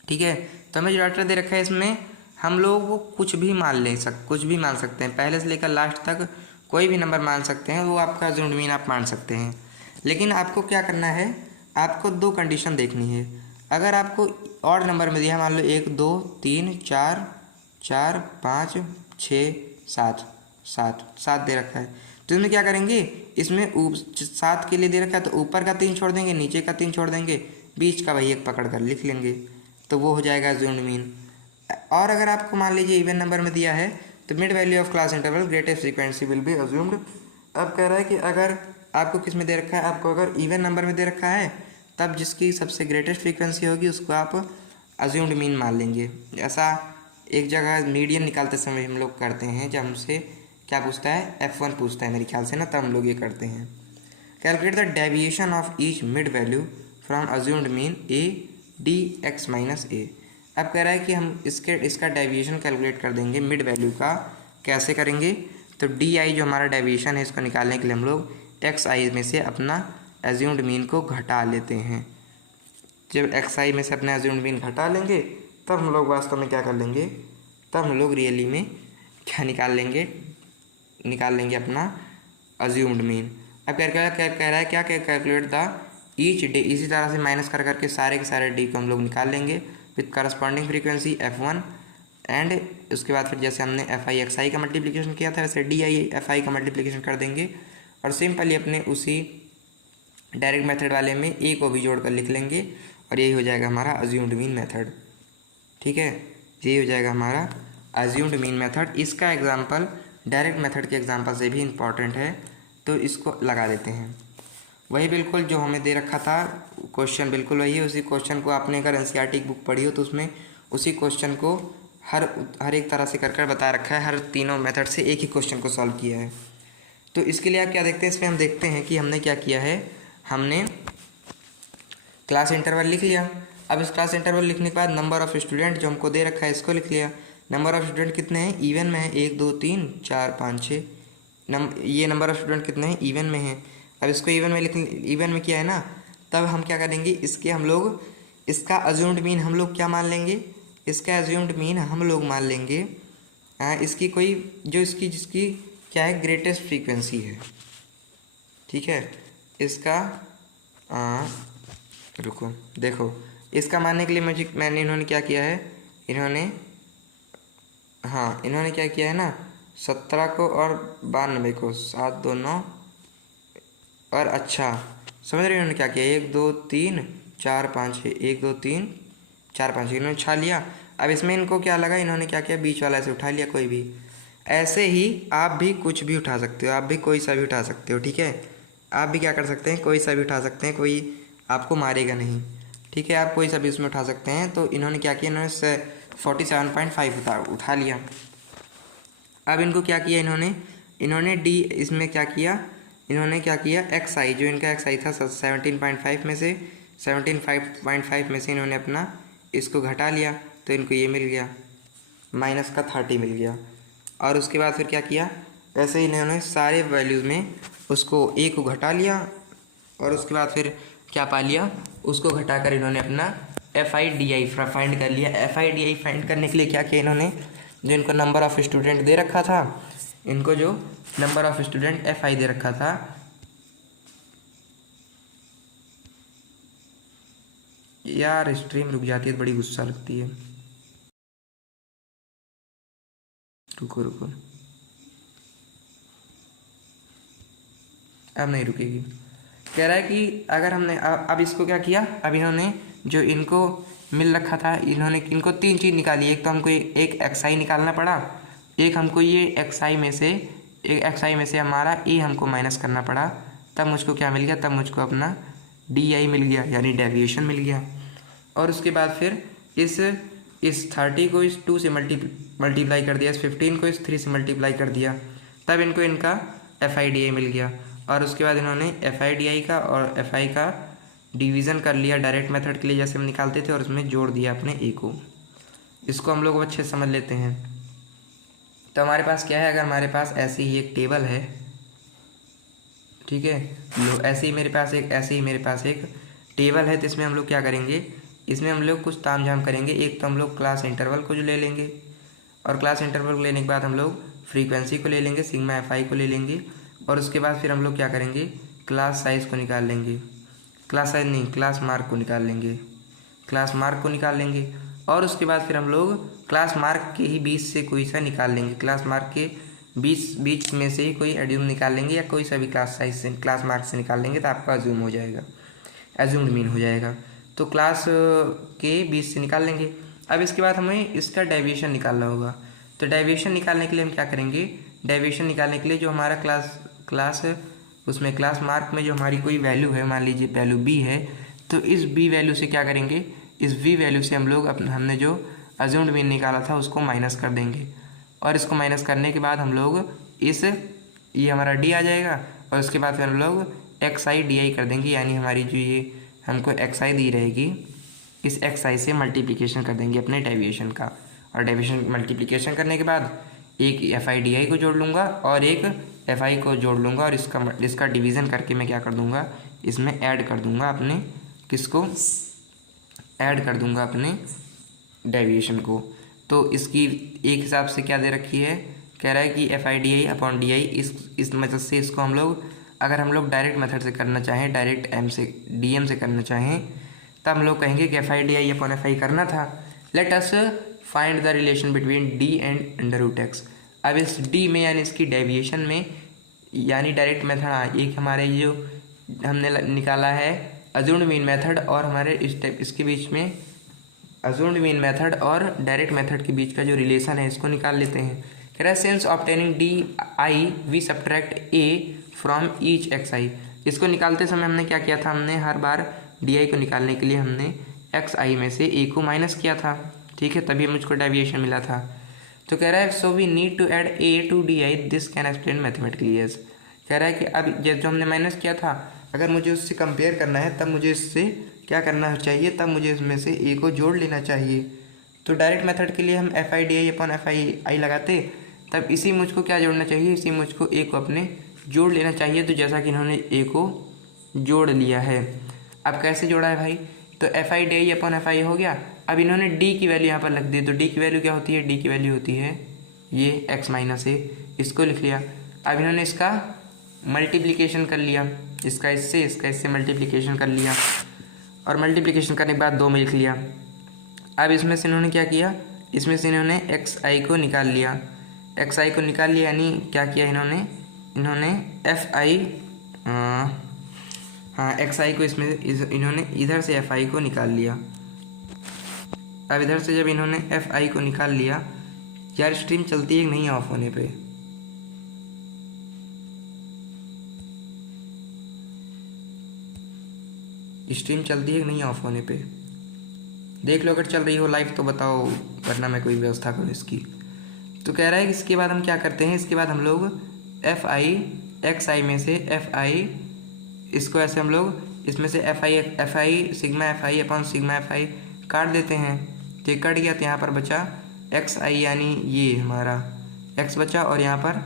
ठीक है, तो हमें जो डाटा दे रखा है इसमें हम लोग वो कुछ भी मान सकते हैं, पहले से लेकर लास्ट तक कोई भी नंबर मान सकते हैं, वो आपका अज्यूम्ड मीन आप मान सकते हैं। लेकिन आपको क्या करना है, आपको 2 कंडीशन देखनी है। अगर आपको ऑड नंबर में दिया, मान लो 1 2 3 4 4 5 6 7 दे रखा है, तो इसमें क्या करेंगे, इसमें 7 के लिए दे रखा है तो ऊपर का 3 छोड़ देंगे, नीचे का 3 छोड़ देंगे, बीच का वही एक पकड़ कर लिख लेंगे, तो वो हो जाएगा अज्यूम्ड मीन। और अगर आपको मान लीजिए इवन नंबर में दिया है तो mid value of class interval greatest frequency will be assumed. अब कह रहा है कि अगर आपको किस में दे रखा है, आपको अगर इवन नंबर में दे रखा है तब जिसकी सबसे ग्रेटेस्ट फ्रीक्वेंसी होगी उसको आप अज्यूम्ड मीन मान लेंगे। ऐसा एक जगह मीडियन निकालते समय हम लोग करते हैं, जब हमसे क्या पूछता है, F1 पूछता है मेरे ख्याल से ना, तब हम लोग ये करते हैं। Calculate the deviation of each mid value from assumed mean A D x - A। अब कह रहा है कि हम इसका डेविएशन कैलकुलेट कर देंगे मिड वैल्यू का। कैसे करेंगे? तो डी आई जो हमारा डेविएशन है इसको निकालने के लिए हम लोग एक्स आई में से अपना एज्यूम्ड मीन को घटा लेते हैं। जब एक्स आई में से अपना एज्यूम्ड मीन घटा लेंगे तब हम लोग वास्तव में क्या कर लेंगे, तब हम लोग रियली में क्या निकाल लेंगे अपना अज्यूम्ड मीन। अब कह रहा है क्या कैलकुलेट द ईच डे, इसी तरह से माइनस कर करके सारे के सारे डी को हम लोग निकाल लेंगे with corresponding frequency F1 and उसके बाद फिर जैसे हमने एफ आई एक्स आई का मल्टीप्लिकेशन किया था वैसे डी आई एफ आई का मल्टीप्लिकेशन कर देंगे और सिंपली अपने उसी डायरेक्ट मेथड वाले में ए को भी जोड़ कर लिख लेंगे और यही हो जाएगा हमारा अज्यूम्ड मीन मेथड। ठीक है, यही हो जाएगा हमारा अज्यूम्ड मीन मेथड। इसका एग्जांपल डायरेक्ट मेथड के एग्जांपल से भी इम्पॉर्टेंट है, तो इसको लगा देते हैं। वही बिल्कुल जो हमें दे रखा था क्वेश्चन बिल्कुल वही है। उसी क्वेश्चन को आपने अगर एनसीईआरटी की बुक पढ़ी हो तो उसमें उसी क्वेश्चन को हर एक तरह से कर बता रखा है, हर तीनों मेथड से एक ही क्वेश्चन को सॉल्व किया है। तो इसके लिए आप क्या देखते हैं, इसमें हम देखते हैं कि हमने क्या किया है, हमने क्लास इंटरवल लिख लिया। अब इस क्लास इंटरवल लिखने के बाद नंबर ऑफ़ स्टूडेंट जो हमको दे रखा है इसको लिख लिया। नंबर ऑफ़ स्टूडेंट कितने हैं, इवन में है 1 2 3 4 5 6। ये नंबर ऑफ़ स्टूडेंट कितने हैं, इवन में है। अब इसको इवन में किया है ना, तब हम क्या करेंगे, इसके हम लोग इसका अज्यूम्ड मीन हम लोग क्या मान लेंगे, इसका अज्यूम्ड मीन हम लोग मान लेंगे इसकी कोई जो जिसकी क्या है ग्रेटेस्ट फ्रीक्वेंसी है। ठीक है, इसका रुको देखो, इसका मानने के लिए इन्होंने क्या किया है, इन्होंने क्या किया है ना, 17 को और 92 को 7 2 9 और अच्छा समझ रहे हो इन्होंने क्या किया, 1 2 3 4 5 6 1 2 3 4 5 इन्होंने छा लिया। अब इसमें इनको क्या लगा, इन्होंने क्या किया, बीच वाला ऐसे उठा लिया कोई भी। ऐसे ही आप भी कुछ भी उठा सकते हो, आप भी कोई सा भी उठा सकते हो। ठीक है, आप भी क्या कर सकते हैं, कोई सा भी उठा सकते हैं, कोई आपको मारेगा नहीं। ठीक है, आप कोई सा भी उसमें उठा सकते हैं। तो इन्होंने क्या किया, इन्होंने 47.5 उठा लिया। अब इनको क्या किया, इन्होंने डी इसमें क्या किया, इन्होंने क्या किया, एक्स आई जो इनका एक्स आई था 17.5 में से 17.5 में से इन्होंने अपना इसको घटा लिया, तो इनको ये मिल गया माइनस का 30 मिल गया। और उसके बाद फिर क्या किया, वैसे ही इन्होंने सारे वैल्यूज़ में उसको ए को घटा लिया और उसके बाद फिर क्या पा लिया, उसको घटाकर इन्होंने अपना F I D I find कर लिया। F I D I find करने के लिए क्या किया इन्होंने, जो इनको नंबर ऑफ़ स्टूडेंट दे रखा था, इनको जो number of student f i दे रखा था, यार स्ट्रीम रुक जाती है, बड़ी गुस्सा लगती है। रुको अब नहीं रुकेगी। कह रहा है कि अगर हमने अब इसको क्या किया, अब इन्होंने जो इनको मिल रखा था, इनको 3 चीज़ निकाली। एक तो हमको एक एक्स आई निकालना पड़ा, एक हमको ये एक्स आई में से हमारा ए हमको माइनस करना पड़ा, तब मुझको क्या मिल गया, तब मुझको अपना डी आई मिल गया, यानी डेविएशन मिल गया। और उसके बाद फिर इस 30 को इस 2 से मल्टीप्लाई कर दिया, इस 15 को इस 3 से मल्टीप्लाई कर दिया, तब इनको इनका एफ आई डी आई मिल गया। और उसके बाद इन्होंने एफ आई डी आई का और एफ आई का डिवीज़न कर लिया डायरेक्ट मेथड के लिए जैसे हम निकालते थे, और उसमें जोड़ दिया अपने ए को। इसको हम लोग अच्छे से समझ लेते हैं। तो हमारे पास क्या है, अगर हमारे पास ऐसी ही एक टेबल है, ठीक है, ऐसे ही मेरे पास एक टेबल है, तो इसमें हम लोग क्या करेंगे, इसमें हम लोग कुछ तामझाम करेंगे। एक तो हम लोग क्लास इंटरवल को जो ले लेंगे, और क्लास इंटरवल को लेने के बाद हम लोग फ्रीक्वेंसी को ले लेंगे, सिग्मा एफ आई को ले लेंगे, और उसके बाद फिर हम लोग क्या करेंगे, क्लास साइज़ को निकाल लेंगे, क्लास मार्क को निकाल लेंगे। और उसके बाद फिर हम लोग क्लास मार्क के ही बीच से कोई सा निकाल लेंगे, क्लास मार्क के बीच में से ही कोई एज्यूम निकाल लेंगे, या कोई सा भी क्लास साइज से क्लास मार्क से निकाल लेंगे, तो आपका एज्यूम्ड मीन हो जाएगा। तो क्लास के बीच से निकाल लेंगे। अब इसके बाद हमें इसका डेविएशन निकालना होगा। तो डेविएशन निकालने के लिए हम क्या करेंगे, डेविएशन निकालने के लिए जो हमारा क्लास मार्क में जो हमारी कोई वैल्यू है, मान लीजिए वैल्यू बी है, तो इस बी वैल्यू से क्या करेंगे, इस बी वैल्यू से हम लोग हमने जो अज्यूम्ड मीन निकाला था उसको माइनस कर देंगे। और इसको माइनस करने के बाद हम लोग ये हमारा डी आ जाएगा, और उसके बाद फिर हम लोग एक्स आई डी आई कर देंगे, यानी हमारी जो ये हमको एक्स आई दी रहेगी, इस एक्स आई से मल्टीप्लिकेशन कर देंगे अपने डेविएशन का, और डेविएशन मल्टीप्लिकेशन करने के बाद एक एफ आई डी आई को जोड़ लूँगा और एक एफ आई को जोड़ लूँगा, और इसका डिवीज़न करके मैं क्या कर दूँगा, इसमें ऐड कर दूँगा अपने किसको, ऐड कर दूँगा अपने डेविएशन को। तो इसकी एक हिसाब से क्या दे रखी है, कह रहा है कि F I D I upon D I, इस मदद से इसको हम लोग, अगर हम लोग डायरेक्ट मेथड से करना चाहें, डायरेक्ट एम से डी एम से करना चाहें, तब हम लोग कहेंगे कि F I D I upon F I करना था। Let us find the relation between D and under root X. अब इस डी में यानी इसकी डेविएशन में, यानी डायरेक्ट मेथड, एक हमारे जो हमने निकाला है अज्यूम्ड मीन मेथड, और हमारे इसके बीच में अज्यूम्ड मीन मेथड और डायरेक्ट मेथड के बीच का जो रिलेशन है इसको निकाल लेते हैं। कह रहा है since obtaining d i we subtract a from each x i. इसको निकालते समय हमने क्या किया था, हमने हर बार डी आई को निकालने के लिए हमने एक्स आई में से ए को माइनस किया था, ठीक है, तभी मुझको डेविएशन मिला था। तो कह रहा है so we need to add A to D I, this can explain mathematically as. कह रहा है कि अब जो हमने माइनस किया था, अगर मुझे उससे कंपेयर करना है तब मुझे इससे क्या करना चाहिए, तब मुझे इसमें से ए को जोड़ लेना चाहिए। तो डायरेक्ट मेथड के लिए हम F I D I upon F I लगाते, तब इसी मुझको क्या जोड़ना चाहिए, इसी मुझको ए को अपने जोड़ लेना चाहिए। तो जैसा कि इन्होंने ए को जोड़ लिया है। अब कैसे जोड़ा है भाई, तो F I D I upon F I हो गया। अब इन्होंने डी की वैल्यू यहाँ पर रख दी, तो डी की वैल्यू क्या होती है, डी की वैल्यू होती है ये एक्स माइनस ए, इसको लिख लिया। अब इन्होंने इसका मल्टीप्लिकेशन कर लिया, इसका इससे मल्टीप्लिकेशन कर लिया, और मल्टीप्लिकेशन करने के बाद 2 में लिख लिया। अब इसमें से इन्होंने क्या किया, इसमें से इन्होंने एक्स आई को निकाल लिया, एक्स आई को निकाल लिया, यानी क्या किया इन्होंने एफ आई, हाँ एक्स आई को इसमें इन्होंने इधर से एफ आई को निकाल लिया। अब इधर से जब इन्होंने एफ आई को निकाल लिया, यार स्ट्रीम चलती है नहीं ऑफ होने पे, स्ट्रीम चलती है नहीं ऑफ होने पे, देख लो अगर चल रही हो लाइव तो बताओ, वरना मैं कोई व्यवस्था करूँ इसकी। तो कह रहा है कि इसके बाद हम क्या करते हैं, इसके बाद हम लोग एफ आई एक्स आई में से एफ आई, इसको ऐसे हम लोग इसमें से F I sigma F I upon sigma F i काट देते हैं। तो ये कट गया, तो यहाँ पर बचा एक्स आई, यानी ये हमारा एक्स बचा, और यहाँ पर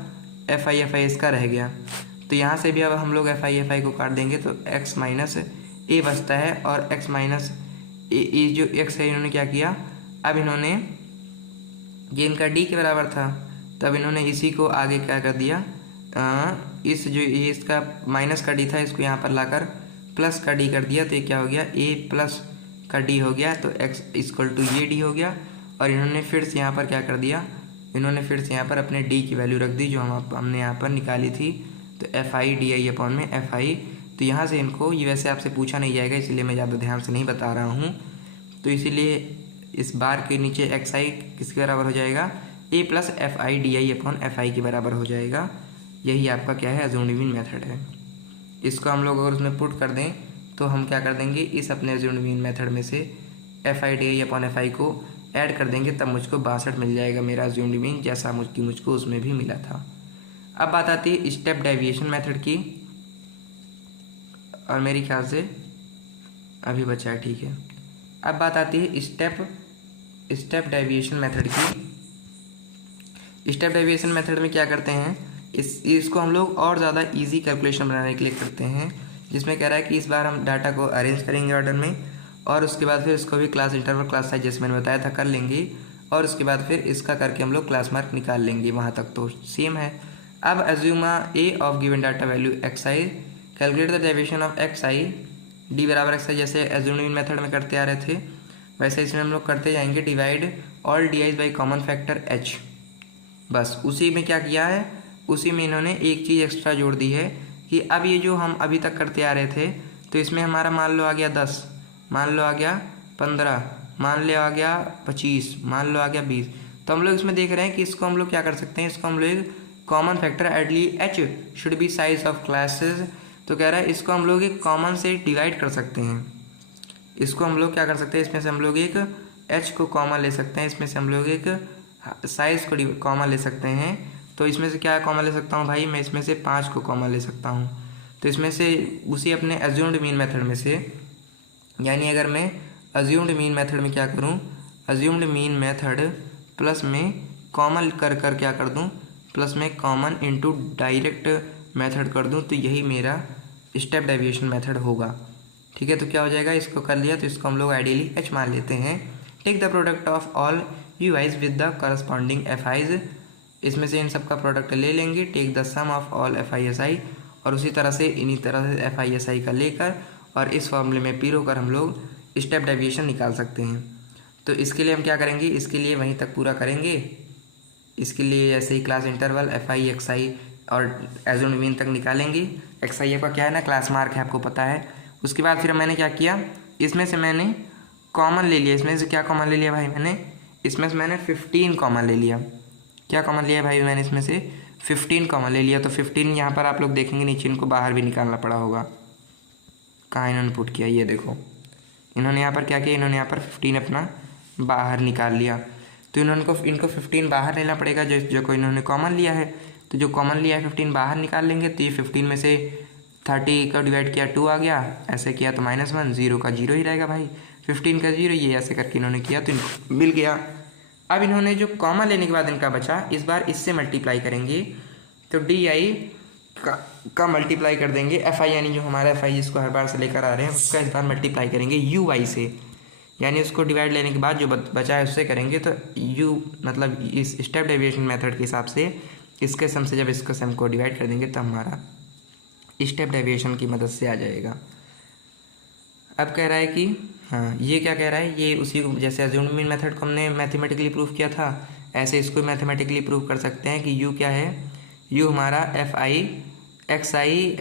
एफ आई इसका रह गया। तो यहाँ से भी अब हम लोग एफ आई को काट देंगे, तो एक्स माइनस ए बचता है, और एक्स माइनस ए जो एक्स है इन्होंने क्या किया, अब इन्होंने ये इनका डी के बराबर था, तब इन्होंने इसी को आगे क्या कर दिया, इस जो ये इसका माइनस का डी था इसको यहाँ पर लाकर प्लस का डी कर दिया। तो ये क्या हो गया, ए प्लस का डी हो गया, तो एक्स इक्वल टू ये डी हो गया। और इन्होंने फिर से यहाँ पर क्या कर दिया, इन्होंने फिर से यहाँ पर अपने डी की वैल्यू रख दी जो हमने यहाँ पर निकाली थी। तो F I D I upon में एफ आई, तो यहाँ से इनको, ये वैसे आपसे पूछा नहीं जाएगा इसलिए मैं ज़्यादा ध्यान से नहीं बता रहा हूँ। तो इसीलिए इस बार के नीचे एक्स आई किसके बराबर हो जाएगा, a plus f I D I upon F i के बराबर हो जाएगा। यही आपका क्या है, अज्यूम्ड मीन मेथड है। इसको हम लोग अगर उसमें पुट कर दें तो हम क्या कर देंगे, इस अपने अज्यूम्ड मीन मेथड में से F I D I upon F I को ऐड कर देंगे, तब मुझको 62 मिल जाएगा मेरा अज्यूम्ड मीन, जैसा मुझको उसमें भी मिला था। अब बात आती है स्टेप डेविएशन मेथड की, और मेरे ख्याल से अभी बचा है, ठीक है। अब बात आती है स्टेप डेविएशन मेथड की। स्टेप डेविएशन मेथड में क्या करते हैं, इसको हम लोग और ज़्यादा इजी कैलकुलेशन बनाने के लिए करते हैं, जिसमें कह रहा है कि इस बार हम डाटा को अरेंज करेंगे ऑर्डर में, और उसके बाद फिर इसको भी क्लास इंटरवल क्लास साइज जैसे मैंने बताया था कर लेंगे, और उसके बाद फिर इसका करके हम लोग क्लास मार्क निकाल लेंगे। वहाँ तक तो सेम है। अब assume a of given data value x i, calculate the deviation of x i d बराबर एक्स आई, जैसे अज्यूम्ड मीन मेथड में करते आ रहे थे वैसे इसमें हम लोग करते जाएंगे, divide all D eyes by common factor H. बस उसी में क्या किया है, उसी में इन्होंने एक चीज़ एक्स्ट्रा जोड़ दी है कि अब ये जो हम अभी तक करते आ रहे थे, तो इसमें हमारा मान लो आ गया 10, मान लो आ गया 15, मान लो आ गया 25, मान लो आ गया 20। तो हम लोग इसमें देख रहे हैं कि इसको हम लोग क्या कर सकते हैं, इसको हम लोग common factor ideally H should be size of classes. तो कह रहा है इसको हम लोग एक कॉमन से डिवाइड कर सकते हैं, इसको हम लोग क्या कर सकते हैं, इसमें से हम लोग एक एच को कॉमन ले सकते हैं, इसमें से हम लोग एक साइज़ को कॉमन ले सकते हैं। तो इसमें से क्या कॉमन ले सकता हूँ भाई, मैं इसमें से 5 को कॉमन ले सकता हूँ। तो इसमें से उसी अपने अज्यूम्ड मीन मेथड में से, यानी अगर मैं अज्यूम्ड मीन मेथड में क्या करूँ, अज्यूम्ड मीन मेथड प्लस में कॉमन कर क्या कर दूँ, प्लस में कॉमन इनटू डायरेक्ट मेथड कर दूँ, तो यही मेरा स्टेप डेविएशन मेथड होगा। ठीक है, तो क्या हो जाएगा, इसको कर लिया तो इसको हम लोग आइडियली एच मान लेते हैं। Take the product of all U I's with the corresponding F I's, इसमें से इन सब का प्रोडक्ट ले लेंगे। Take the sum of all F I S I, और उसी तरह से इन्हीं तरह से एफ आई एस आई का लेकर और इस फॉर्मूले में पी कर हम लोग स्टेप डेविएशन निकाल सकते हैं। तो इसके लिए हम क्या करेंगे, इसके लिए वहीं तक पूरा करेंगे। इसके लिए ऐसे ही class interval f I x i और एज्यूम्ड मीन तक निकालेंगे। एक्स आई का क्या है ना, क्लास मार्क है, आपको पता है। उसके बाद फिर मैंने क्या किया, इसमें से मैंने कॉमन ले लिया। इसमें से क्या कॉमन ले लिया भाई, इसमें से मैंने 15 कॉमन ले लिया। क्या कॉमन लिया भाई, मैंने इसमें से 15 कॉमन ले लिया। तो 15 यहाँ पर आप लोग देखेंगे नीचे इनको बाहर भी निकालना पड़ा होगा। कहाँ इन्होंने पुट किया, ये देखो, इन्होंने यहाँ पर क्या किया, इन्होंने यहाँ पर 15 अपना बाहर निकाल लिया। तो इनको 15 बाहर लेना पड़ेगा जो को इन्होंने कॉमन लिया है। तो जो कॉमन लिया है 15 बाहर निकाल लेंगे। तो ये 15 में से 30 का डिवाइड किया 2 आ गया, ऐसे किया तो -1, 0 का 0 ही रहेगा भाई, 15 का 0, ये ऐसे करके इन्होंने किया तो इनको मिल गया। अब इन्होंने जो कॉमन लेने के बाद इनका बचा, इस बार इससे मल्टीप्लाई करेंगे। तो डी आई का मल्टीप्लाई कर देंगे एफ आई, यानी जो हमारा एफ आई जिसको हर बार से लेकर आ रहे हैं उसका इस बार मल्टीप्लाई करेंगे यू वाई से, यानी उसको डिवाइड लेने के बाद जो बचा है उससे करेंगे। तो यू मतलब इस स्टेप डेविएशन मेथड के हिसाब से इसके सम से जब इसका सम को डिवाइड कर देंगे तो हमारा स्टेप डेविएशन की मदद से आ जाएगा। अब कह रहा है कि हाँ, ये क्या कह रहा है, ये उसी को जैसे अज्यूम्ड मीन मेथड को हमने मैथमेटिकली प्रूव किया था, ऐसे इसको मैथमेटिकली प्रूव कर सकते हैं कि यू क्या है, यू हमारा एफ आई एक्स आई,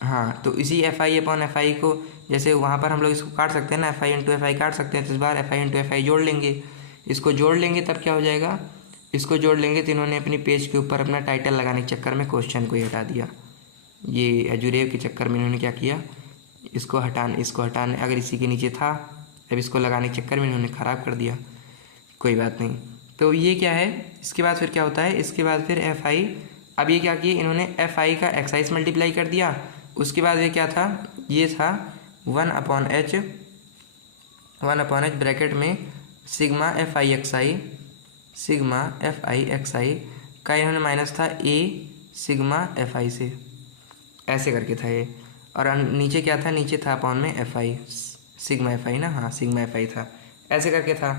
हाँ, तो इसी F I upon F I को जैसे वहाँ पर हम लोग इसको काट सकते हैं ना, f i into f i काट सकते हैं। तो इस बार f i into f i जोड़ लेंगे, इसको जोड़ लेंगे तब क्या हो जाएगा, इसको जोड़ लेंगे तो इन्होंने अपनी पेज के ऊपर अपना टाइटल लगाने के चक्कर में क्वेश्चन को ही हटा दिया। ये एजुरेव के चक्कर में इन्होंने क्या किया, इसको हटाने अगर इसी के नीचे था, अब इसको लगाने के चक्कर में इन्होंने ख़राब कर दिया। कोई बात नहीं। तो ये क्या है, इसके बाद फिर क्या होता है, इसके बाद फिर एफ आई, अब ये क्या किए इन्होंने, एफ आई का एक्स आई से मल्टीप्लाई कर दिया। उसके बाद ये क्या था, ये था 1/h ब्रैकेट में सिग्मा एफ आई एक्स आई का इन्होंने माइनस था ए सिग्मा एफ आई से, ऐसे करके था ये। और नीचे क्या था, नीचे था अपॉन में f I sigma F I ना, हाँ सिग्मा एफ आई था, ऐसे करके था।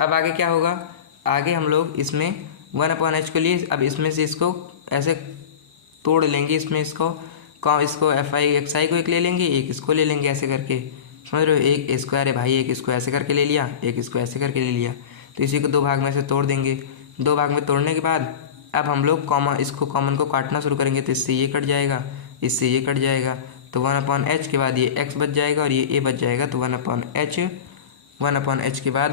अब आगे क्या होगा, आगे हम लोग इसमें 1/h को लिए, अब इसमें से इसको ऐसे तोड़ लेंगे, इसमें इसको एफ आई एक्स आई को एक ले लेंगे, एक इसको ले लेंगे, ऐसे करके, समझ रहे हो, एक स्क्वायर है भाई, एक इसको ऐसे करके ले लिया, एक इसको ऐसे करके ले लिया। तो इसी को 2 भाग में से तोड़ देंगे। 2 भाग में तोड़ने के बाद अब हम लोग इसको कॉमन को काटना शुरू करेंगे। तो इससे ये कट जाएगा, इससे ये कट जाएगा, तो 1/h के बाद ये x बच जाएगा और ये a बच जाएगा। तो 1/h के बाद